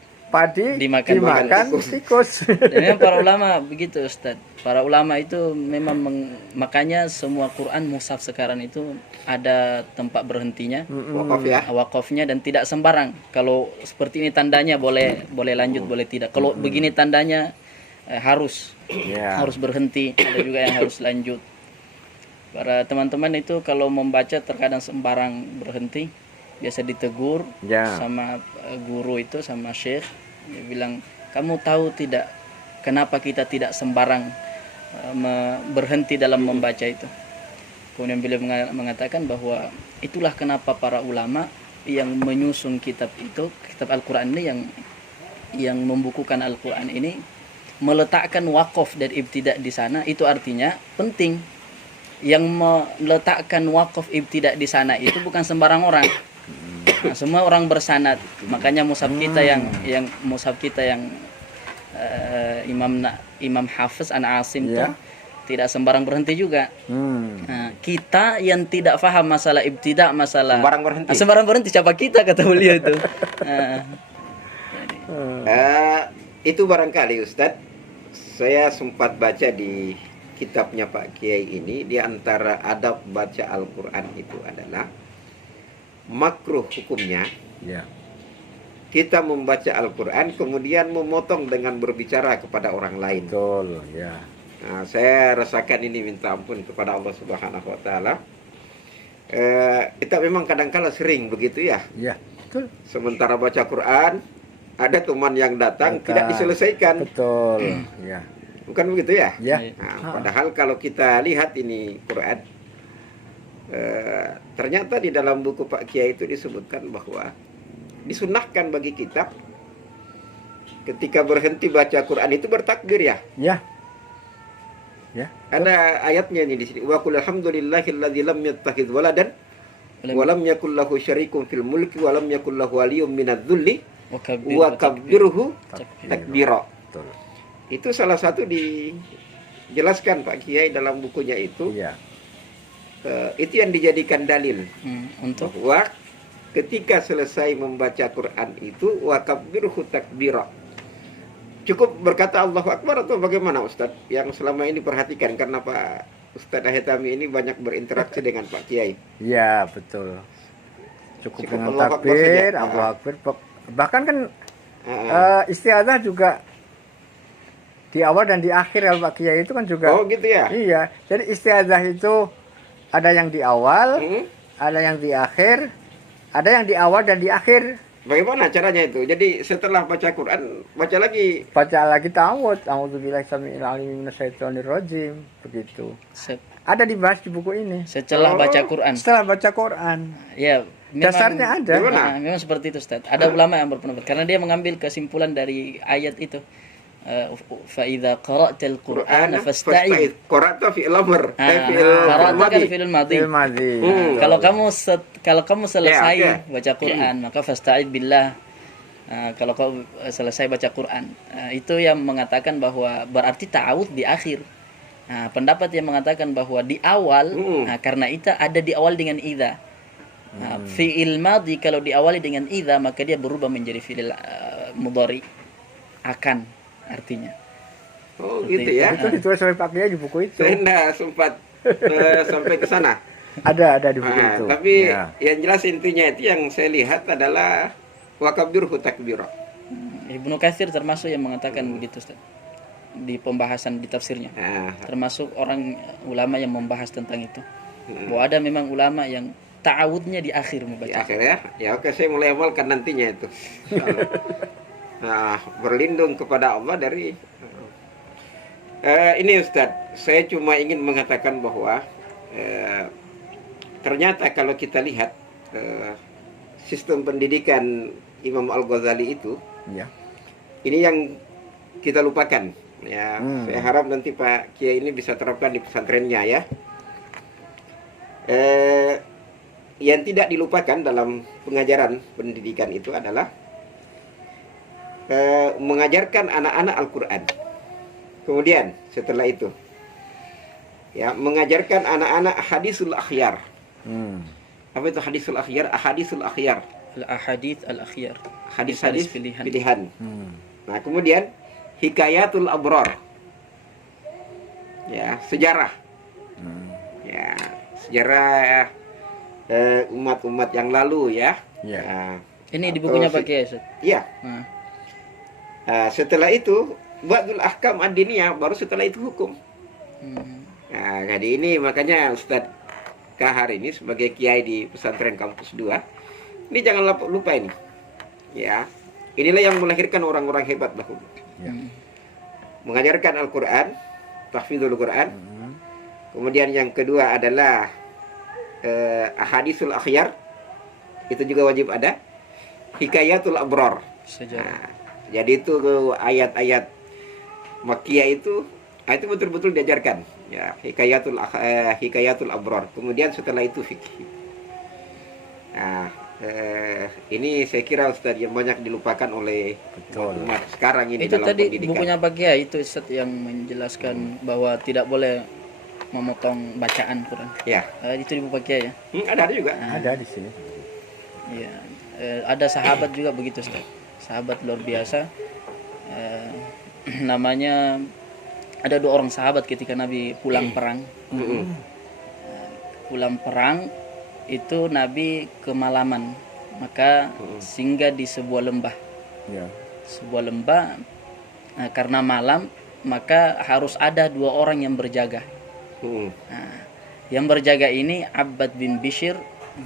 dimakan tikus. Dan memang para ulama begitu, Ustaz. Para ulama itu memang makanya semua Quran mushaf sekarang itu ada tempat berhentinya, Wakaf ya. wakafnya, dan tidak sembarang. Kalau seperti ini tandanya boleh lanjut, boleh tidak. Kalau begini tandanya harus Ya. berhenti. Ada juga yang harus lanjut. Para teman-teman itu kalau membaca terkadang sembarang berhenti, biasa ditegur Ya. sama guru itu, sama syekh. Dia bilang, kamu tahu tidak kenapa kita tidak sembarang berhenti dalam membaca itu. Kemudian beliau mengatakan bahwa itulah kenapa para ulama yang menyusun kitab itu, kitab Al-Quran ini, yang membukukan Al-Quran ini, meletakkan wakaf dan ibtidak di sana. Itu artinya penting. Yang meletakkan wakaf ibtidak di sana itu bukan sembarang orang. Nah, semua orang bersanad. Makanya mushaf kita yang mushaf kita yang Imam Hafiz An Asim Ya. tuh tidak sembarang berhenti juga. Nah, kita yang tidak paham masalah ibtidak, masalah Sembarang berhenti. sembarang berhenti, siapa kita, kata beliau itu. Nah, Itu barangkali Ustadz, saya sempat baca di kitabnya Pak Kiai ini, di antara adab baca Al-Quran itu adalah makruh hukumnya Ya. kita membaca Al-Quran kemudian memotong dengan berbicara kepada orang lain. Betul, ya. Nah, saya rasakan ini, minta ampun kepada Allah Subhanahu Wa Taala. Kita memang kadang-kala sering begitu ya. Ya, betul. Sementara baca Quran, ada teman yang datang tidak diselesaikan. Betul, ya. Bukan begitu ya? Ya. Nah, padahal kalau kita lihat ini Quran, ternyata di dalam buku Pak Kiai itu disebutkan bahwa disunahkan bagi kita ketika berhenti baca Quran itu bertakbir ya. Ya. Ya. Ada ayatnya ini di sini. Wa qul alhamdulillahilladzi lam yattakhidz waladan wa lam yakul lahu syarikun fil mulki wa lam yakul lahu waliyyun minadh-dhulli wa kabbirhu takbira. Betul. Itu salah satu dijelaskan Pak Kiai dalam bukunya itu. Iya. Itu yang dijadikan dalil untuk bahwa ketika selesai membaca Quran itu wa kabbirhu takbira. Cukup berkata Allahu Akbar atau bagaimana Ustaz? Yang selama ini perhatikan, karena Pak Ustaz Ahitami ini banyak berinteraksi dengan Pak Kiai. Iya, betul. Cukup dengan Allahu Akbar takbir, saja. Allahu Akbar. Bahkan kan Ah. istiadah juga di awal dan di akhir ya Pak Kiai itu kan juga. Oh gitu ya? Iya. Jadi istiadah itu ada yang di awal, ada yang di akhir, ada yang di awal dan di akhir. Bagaimana caranya itu? Jadi setelah baca Quran, baca lagi. Baca lagi ta'awudz, a'udzubillahi samiil alim minasyaitonir rajim, begitu. Ada dibahas di buku ini. setelah baca Quran. Setelah baca Quran. Ya, memang, Dasarnya ada. Gimana? Memang seperti itu, Ustaz. Ada ulama yang berpendapat karena dia mengambil kesimpulan dari ayat itu. Fa idza qara'tal Qur'ana fasta'id. Qara'ta fi'il amr. Qara'ta kan Madhi. fi'il madhi. Fi'il madhi. Kalau kamu selesai Ya, baca Quran, maka fasta'id billah. Kalau kau selesai baca Quran, itu yang mengatakan bahwa berarti ta'awudz di akhir. Pendapat yang mengatakan bahwa di awal, karena itu ada di awal dengan idza. Fi'il madhi kalau diawali dengan idza maka dia berubah menjadi fi'il mudhari, akan artinya. Oh gitu ya. Itu ditulis oleh Pak Kiai di buku itu. Saya enggak sempat sampai ke sana. Ada di buku itu. Tapi Ya. yang jelas intinya itu yang saya lihat adalah wa kabbirhu takbira. Ibnu Katsir termasuk yang mengatakan begitu, Ustaz. Di pembahasan di tafsirnya. Termasuk orang ulama yang membahas tentang itu. Bahwa ada memang ulama yang ta'awudnya di akhir Di membaca. akhir ya. Ya oke, saya mulai amalkan nantinya itu. Berlindung kepada Allah dari ini Ustadz, saya cuma ingin mengatakan bahwa ternyata kalau kita lihat sistem pendidikan Imam Al-Ghazali itu, Ya. ini yang kita lupakan. Ya, saya harap nanti Pak Kiai ini bisa terapkan di pesantrennya ya. Yang tidak dilupakan dalam pengajaran pendidikan itu adalah mengajarkan anak-anak Al-Quran. Kemudian setelah itu ya, mengajarkan anak-anak hadisul akhyar. Apa itu hadisul akhyar? Ahadisul akhyar. Al-ahadits al-akhyar. Hadis-hadis pilihan. pilihan. Nah, kemudian hikayatul abrar. Ya, sejarah. Ya, sejarah umat-umat yang lalu ya. Ya. Nah, Ini di atau bukunya Pak Kiai, Ustaz. Iya. Setelah itu ba'dul ahkam ad-diniyah, baru setelah itu hukum. Nah, Nah, jadi ini makanya Ustadz Kahar ini sebagai kiai di pesantren kampus 2, ini jangan lupa ini. Ya. Inilah yang melahirkan orang-orang hebat dahulu. Ya. Mengajarkan Al-Qur'an, tahfidzul Qur'an. Mm. Kemudian yang kedua adalah ahadisul akhyar. Itu juga wajib ada. Hikayatul abrar. Sejarah. Nah, jadi itu ayat-ayat Makkiyah itu betul-betul diajarkan. Ya, hikayatul abrar. Kemudian setelah itu fikih. Nah, ini saya kira Ustadz yang banyak dilupakan oleh Betul. umat sekarang ini Itu dalam tadi pendidikan. bukunya Pak Kiai itu Ustaz yang menjelaskan bahwa tidak boleh memotong bacaan Quran. Ya, Itu di buku Pak Kiai ya. ada juga. Ada di sini. Iya. Ada sahabat juga begitu Ustaz. Sahabat luar biasa. Namanya ada 2 orang sahabat ketika Nabi pulang perang. Pulang perang itu Nabi kemalaman, maka singgah di sebuah lembah. Ya. Sebuah lembah. Nah, karena malam, maka harus ada 2 orang yang berjaga. Nah, yang berjaga ini Abbad bin Bishr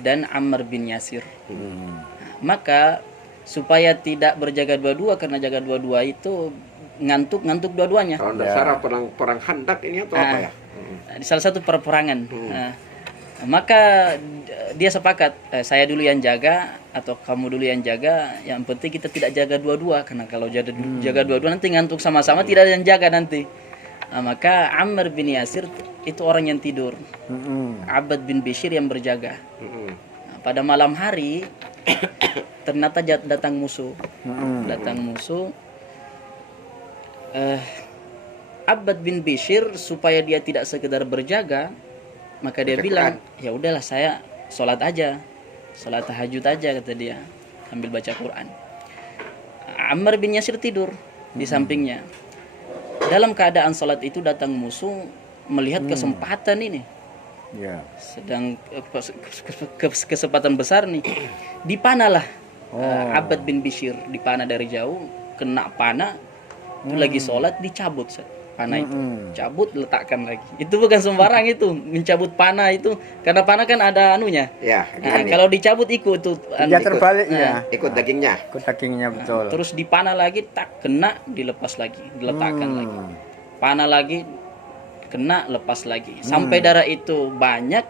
dan Ammar bin Yasir. Nah, maka supaya tidak berjaga dua-dua, karena jaga dua-dua itu ngantuk dua-duanya. Kalau tidak salah perang Khandak ini atau apa ya? Di salah satu peperangan. Nah, maka dia sepakat, saya dulu yang jaga atau kamu dulu yang jaga. Yang penting kita tidak jaga dua-dua, karena kalau jaga dua-dua nanti ngantuk sama-sama, tidak ada yang jaga nanti. Nah, maka Ammar bin Yasir itu orang yang tidur. Abbad bin Bishr yang berjaga. Nah, pada malam hari ternyata datang musuh. Datang musuh. Abbad bin Bishr supaya dia tidak sekedar berjaga, maka dia bilang, ya udahlah saya sholat aja, sholat tahajud aja, kata dia, sambil baca Quran. Ammar bin Yasir tidur di sampingnya. Dalam keadaan sholat itu datang musuh, melihat kesempatan ini. Ya. Sedang kesempatan besar nih, dipanalah Abbad bin Bishr, dipana dari jauh, kena panah. Itu lagi sholat, dicabut panah itu, cabut, letakkan lagi. Itu bukan sembarang itu, mencabut panah itu, karena panah kan ada anunya. Ya, Nah, kalau dicabut ikut tuh, Ya terbalik ya. ikut dagingnya. Ikut dagingnya betul. terus dipanah lagi, tak kena, dilepas lagi, diletakkan lagi, panah lagi, kena, lepas lagi, sampai darah itu banyak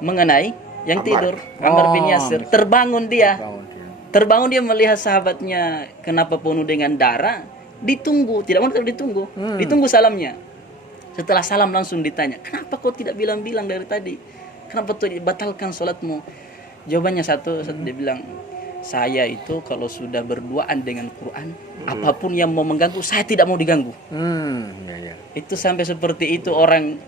mengenai yang tidur, Ammar bin Yasir. Terbangun dia melihat sahabatnya kenapa penuh dengan darah. Ditunggu, tidak mau ditunggu. Ditunggu salamnya. Setelah salam langsung ditanya, kenapa kau tidak bilang-bilang dari tadi? Kenapa tuh dibatalkan sholatmu? Jawabannya satu dia bilang, saya itu kalau sudah berduaan dengan Quran, apapun yang mau mengganggu, saya tidak mau diganggu. Ya. Itu sampai seperti itu orang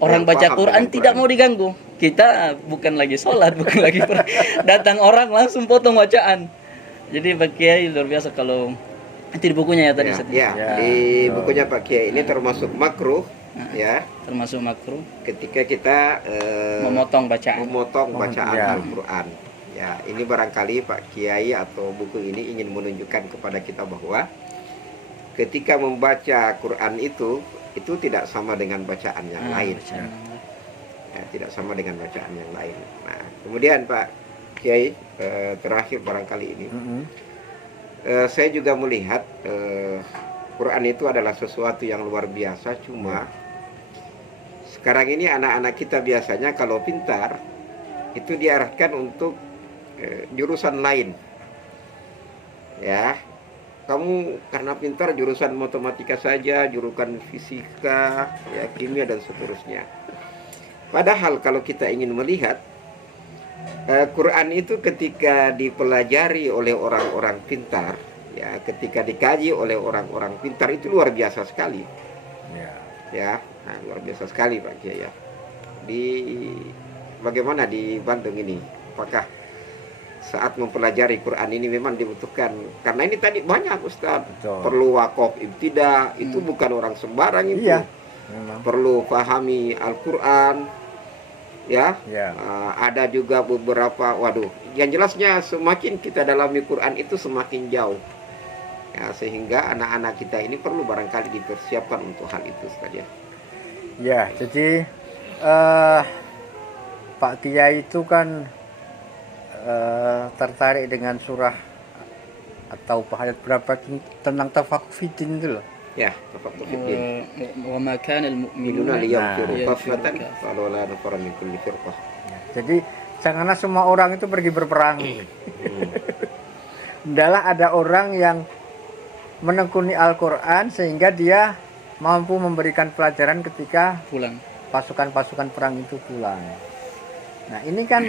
baca paham Quran dengan tidak mau diganggu. Kita bukan lagi sholat, bukan lagi datang orang langsung potong bacaan. Jadi Pak Kiai luar biasa kalau itu di bukunya ya tadi. Ya, di bukunya Pak Kiai ini termasuk makruh, ya. Termasuk makruh Ketika kita memotong bacaan. bacaan Al-Quran. Ya, ini barangkali Pak Kiai atau buku ini ingin menunjukkan kepada kita bahwa ketika membaca Quran itu tidak sama dengan bacaan yang lain. Ya, tidak sama dengan bacaan yang lain. Nah, kemudian Pak Kiai, terakhir barangkali ini. Saya juga melihat Quran itu adalah sesuatu yang luar biasa. Cuma sekarang ini anak-anak kita biasanya kalau pintar itu diarahkan untuk jurusan lain. Ya, kamu karena pintar jurusan matematika saja, jurusan fisika, ya kimia dan seterusnya. Padahal kalau kita ingin melihat Quran itu ketika dipelajari oleh orang-orang pintar, ya, ketika dikaji oleh orang-orang pintar itu luar biasa sekali. Ya, nah, luar biasa sekali Pak Kiai ya. Bagaimana di Bandung ini? Apakah saat mempelajari Quran ini memang dibutuhkan? Karena ini tadi banyak Ustaz. Perlu wakaf ibtida, itu bukan orang sembarang itu. Iya. Perlu pahami Al-Quran. Ya, ada juga beberapa, yang jelasnya semakin kita dalami Quran itu semakin jauh, ya, sehingga anak-anak kita ini perlu barangkali dipersiapkan untuk hal itu saja. Ya, jadi Pak Kiai itu kan tertarik dengan surah atau ayat berapa tentang tafakufidin itu loh. Ya, tafakkur fiddin. wa ma kana Minuna al-mu'minuna liyamfiru Nah, kafatan yamfiru walau la nafara min kulli firqah. Jadi janganlah semua orang itu pergi berperang. Hendaklah ada orang yang menekuni Al-Quran sehingga dia mampu memberikan pelajaran ketika pulang. pasukan-pasukan perang itu pulang. Nah ini kan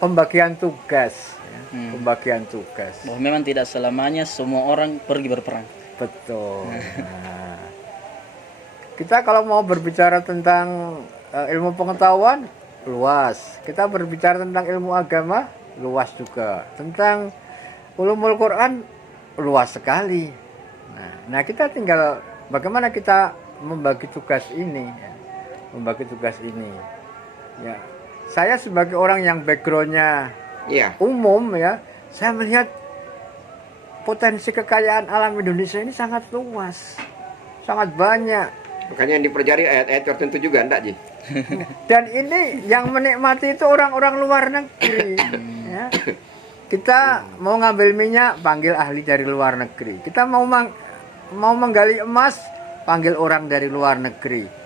pembagian tugas, ya. Pembagian tugas. Bahwa memang tidak selamanya semua orang pergi berperang. Betul. Nah, kita kalau mau berbicara tentang ilmu pengetahuan luas, kita berbicara tentang ilmu agama luas juga, tentang ulumul Quran luas sekali. Nah kita tinggal bagaimana kita membagi tugas ini, ya. Membagi tugas ini. Ya, saya sebagai orang yang backgroundnya Iya. umum, ya, saya melihat potensi kekayaan alam Indonesia ini sangat luas, sangat banyak. Makanya yang dipelajari ayat-ayat tertentu juga enggak, Ji? Dan ini yang menikmati itu orang-orang luar negeri. Ya. Kita mau ngambil minyak, panggil ahli dari luar negeri. Kita mau menggali emas, panggil orang dari luar negeri.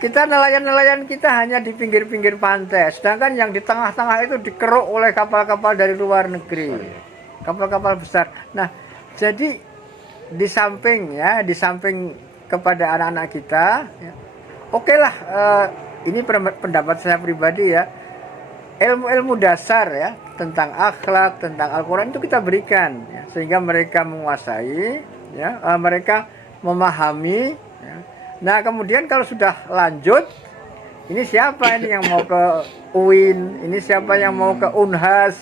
Kita nelayan-nelayan kita hanya di pinggir-pinggir pantai, sedangkan yang di tengah-tengah itu dikeruk oleh kapal-kapal dari luar negeri, kapal-kapal besar. Nah, jadi di samping kepada anak-anak kita, ya, oke lah, ini pendapat saya pribadi ya, ilmu-ilmu dasar ya tentang akhlak, tentang Al-Quran itu kita berikan, ya, sehingga mereka menguasai, ya, mereka memahami. Ya. Nah kemudian kalau sudah lanjut, ini siapa ini yang mau ke UIN, ini siapa yang mau ke Unhas,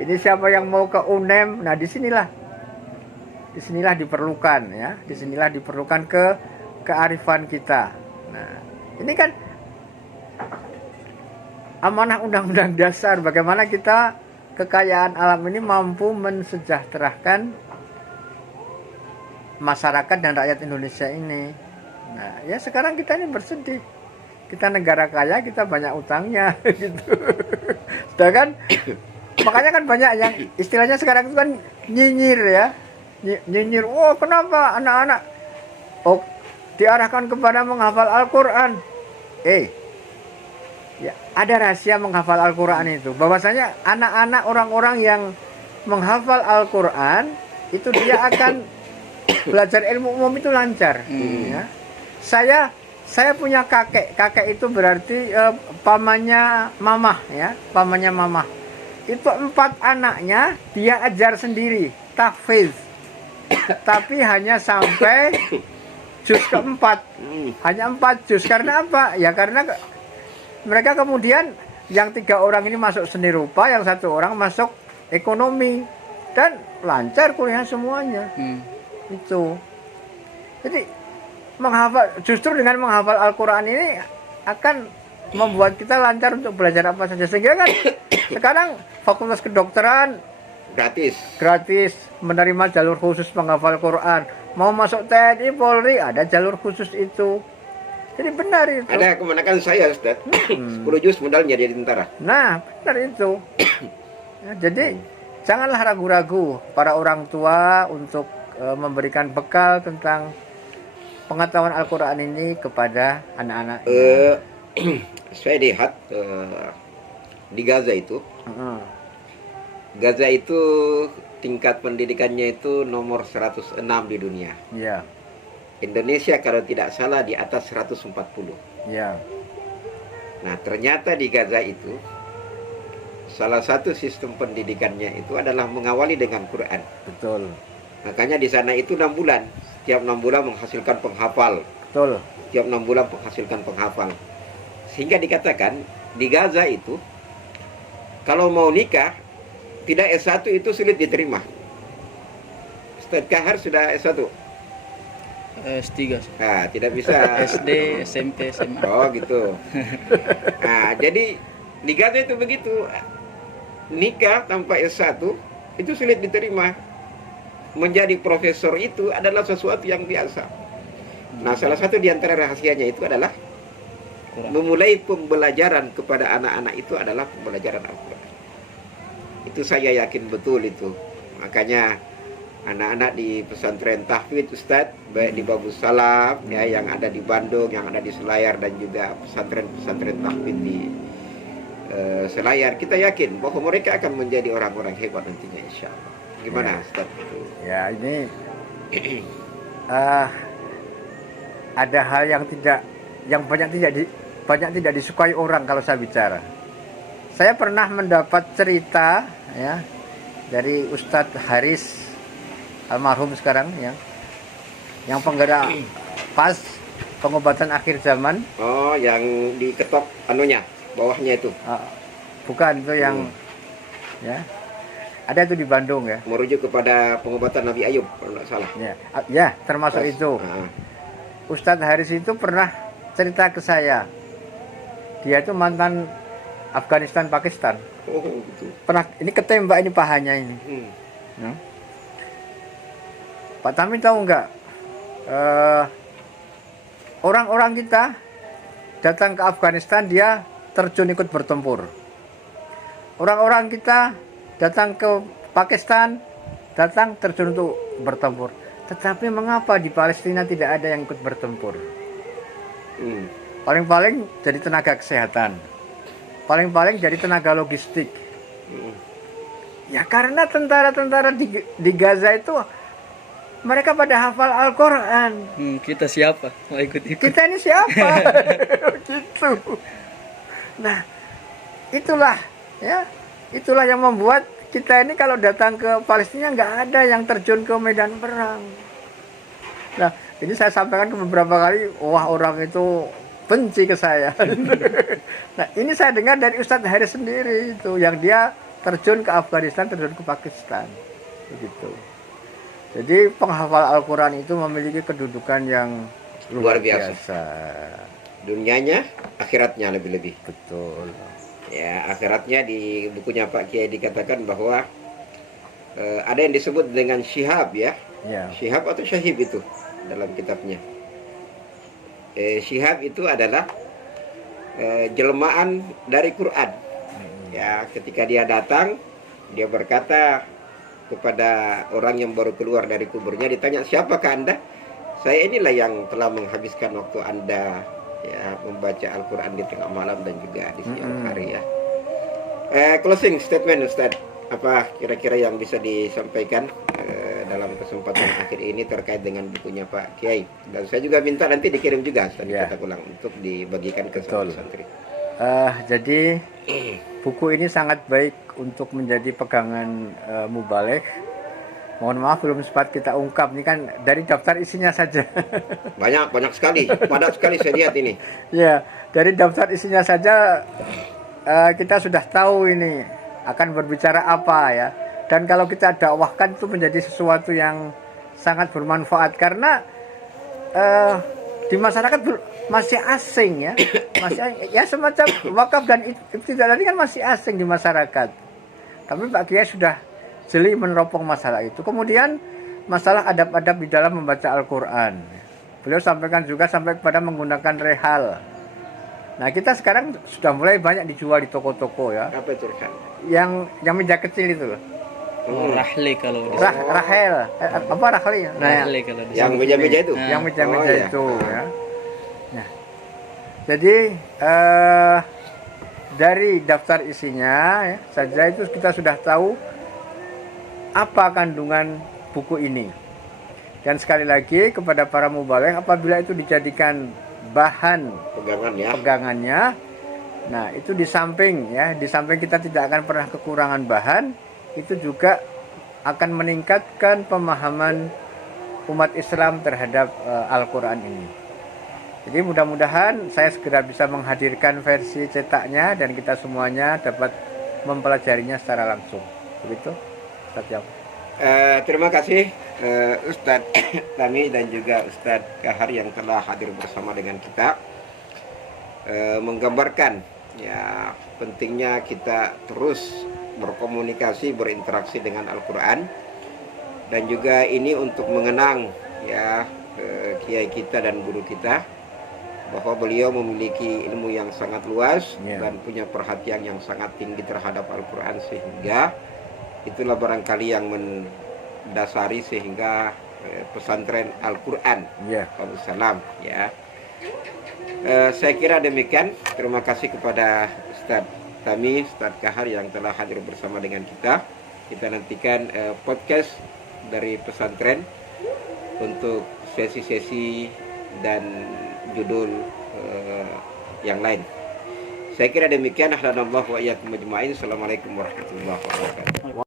ini siapa yang mau ke UNEM. Nah disinilah diperlukan, ya, disinilah diperlukan kearifan kita. Nah ini kan amanah undang-undang dasar, bagaimana kita kekayaan alam ini mampu mensejahterakan masyarakat dan rakyat Indonesia ini. Nah, ya sekarang kita ini bersedih. Kita negara kaya, kita banyak utangnya gitu. Sedangkan makanya kan banyak yang istilahnya sekarang itu kan nyinyir ya. Nyinyir, "Oh, kenapa anak-anak diarahkan kepada menghafal Al-Qur'an?" Ya, ada rahasia menghafal Al-Qur'an itu. Bahwasanya anak-anak orang-orang yang menghafal Al-Qur'an itu dia akan belajar ilmu umum itu lancar. Ya. Saya punya kakek itu berarti pamannya mamah, ya, pamannya mamah. Itu 4 anaknya dia ajar sendiri, tahfiz. Tapi hanya sampai juz keempat, hanya 4 juz. Karena apa? Ya karena mereka kemudian yang 3 orang ini masuk seni rupa, yang 1 orang masuk ekonomi, dan lancar kuliah semuanya. Itu. Jadi justru dengan menghafal Al-Quran ini akan membuat kita lancar untuk belajar apa saja. Sehingga kan sekarang fakultas kedokteran gratis menerima jalur khusus menghafal Quran. Mau masuk TNI, Polri, ada jalur khusus itu. Jadi benar itu. Ada kemenakan saya, Ustaz. 10 juz modalnya jadi tentara. Nah, benar itu. Ya, jadi janganlah ragu-ragu para orang tua untuk memberikan bekal tentang pengetahuan Al-Quran ini kepada anak-anak. Saya lihat di Gaza itu, Gaza itu tingkat pendidikannya itu nomor 106 di dunia. Ya. Indonesia kalau tidak salah di atas 140. Ya. Nah ternyata di Gaza itu salah satu sistem pendidikannya itu adalah mengawali dengan Quran. Betul. Makanya di sana itu 6 bulan. Setiap 6 bulan menghasilkan penghafal. Betul. Setiap 6 bulan menghasilkan penghafal. Sehingga dikatakan di Gaza itu kalau mau nikah tidak S1 itu sulit diterima. Ustaz Kahar sudah S1. S3. Nah, tidak bisa. SD, SMP, SMA. Oh gitu. Nah, jadi di Gaza itu begitu. Nikah tanpa S1 itu sulit diterima. Menjadi profesor itu adalah sesuatu yang biasa. Nah, salah satu di antara rahasianya itu adalah Quran. memulai pembelajaran kepada anak-anak itu adalah pembelajaran Al-Quran. Itu saya yakin betul itu. Makanya anak-anak di pesantren tahfidz Ustadz, baik di Babus Salam ya, yang ada di Bandung, yang ada di Selayar, dan juga pesantren-pesantren tahfidz di Selayar, kita yakin bahwa mereka akan menjadi orang-orang hebat nantinya, insya Allah. Gimana Ustadz? Ya, ini ada hal yang banyak tidak disukai orang kalau saya bicara. Saya pernah mendapat cerita ya dari Ustadz Haris almarhum sekarang ya, yang penggerak PAS pengobatan akhir zaman. Oh, yang diketok anunya, bawahnya itu. Bukan, itu yang ya. Ada itu di Bandung ya. Merujuk kepada pengobatan Nabi Ayub kalau tidak salah. Ya, termasuk PAS. itu. Ustadz Haris itu pernah cerita ke saya. Dia itu mantan Afghanistan Pakistan. Oh, gitu. Pernah ini ketembak ini pahanya ini. Ya. Pak Tami tahu nggak? Orang-orang kita datang ke Afghanistan, dia terjun ikut bertempur. Orang-orang kita datang ke Pakistan, datang terjun untuk bertempur. Tetapi mengapa di Palestina tidak ada yang ikut bertempur? Paling-paling jadi tenaga kesehatan. Paling-paling jadi tenaga logistik. Ya karena tentara-tentara di Gaza itu mereka pada hafal Al-Quran. Kita siapa mau ikut-ikut? Kita ini siapa? Gitu. Nah, itulah yang membuat kita ini kalau datang ke Palestina nggak ada yang terjun ke medan perang. Nah, ini saya sampaikan ke beberapa kali, wah orang itu benci ke saya. Nah, ini saya dengar dari Ustadz Haris sendiri itu, yang dia terjun ke Afghanistan, terjun ke Pakistan, begitu. Jadi penghafal Al-Quran itu memiliki kedudukan yang luar biasa. Dunianya, akhiratnya lebih-lebih. Betul. Ya, akhiratnya di bukunya Pak Kiai dikatakan bahwa ada yang disebut dengan syihab ya. Syihab atau syahib itu dalam kitabnya. Syihab itu adalah jelmaan dari Quran. Ya, ketika dia datang, dia berkata kepada orang yang baru keluar dari kuburnya, ditanya, siapakah Anda? Saya inilah yang telah menghabiskan waktu Anda ya membaca Al-Quran di tengah malam dan juga di siang hari ya. Closing statement Ustaz, apa kira-kira yang bisa disampaikan dalam kesempatan akhir ini terkait dengan bukunya Pak Kiai? Dan saya juga minta nanti dikirim juga Ustaz, kata ulang, untuk dibagikan ke santri. Jadi buku ini sangat baik untuk menjadi pegangan mubalek. Mohon maaf belum sempat kita ungkap, ini kan dari daftar isinya saja. Banyak sekali, padat sekali saya lihat ini. Ya, dari daftar isinya saja kita sudah tahu ini akan berbicara apa ya. Dan kalau kita dakwahkan itu menjadi sesuatu yang sangat bermanfaat, karena di masyarakat masih asing ya. Ya semacam wakaf dan ibtidah tadi kan masih asing di masyarakat. Tapi Pak Kiai sudah jeli meneropong masalah itu. Kemudian masalah adab-adab di dalam membaca Al-Quran. Beliau sampaikan juga sampai kepada menggunakan rehal. Nah, kita sekarang sudah mulai banyak dijual di toko-toko ya. Apa itu rehal? Yang meja kecil itu loh. Rahli kalau Rahel. Apa rahli? Nah, Rahli kalau yang meja-meja itu. Yang meja-meja itu ya. Nah, jadi dari daftar isinya ya, saja itu kita sudah tahu apa kandungan buku ini. Dan sekali lagi kepada para mubalek, apabila itu dijadikan bahan pegangannya, nah itu di samping kita tidak akan pernah kekurangan bahan, itu juga akan meningkatkan pemahaman umat Islam terhadap Al-Quran ini. Jadi mudah-mudahan saya segera bisa menghadirkan versi cetaknya dan kita semuanya dapat mempelajarinya secara langsung. Begitu? Terima kasih Ustadz Tami dan juga Ustadz Kahar yang telah hadir bersama dengan kita, menggambarkan ya pentingnya kita terus berkomunikasi, berinteraksi dengan Al-Quran, dan juga ini untuk mengenang ya kiai kita dan guru kita, bahwa beliau memiliki ilmu yang sangat luas dan punya perhatian yang sangat tinggi terhadap Al-Quran, sehingga itulah barangkali yang mendasari sehingga pesantren Al-Quran. Waalaikumsalam. Ya. Saya kira demikian. Terima kasih kepada Ustadz Tami, Ustadz Kahar yang telah hadir bersama dengan kita. Kita nantikan podcast dari pesantren untuk sesi-sesi dan judul yang lain. Saya kira demikian. Assalamualaikum warahmatullahi wabarakatuh.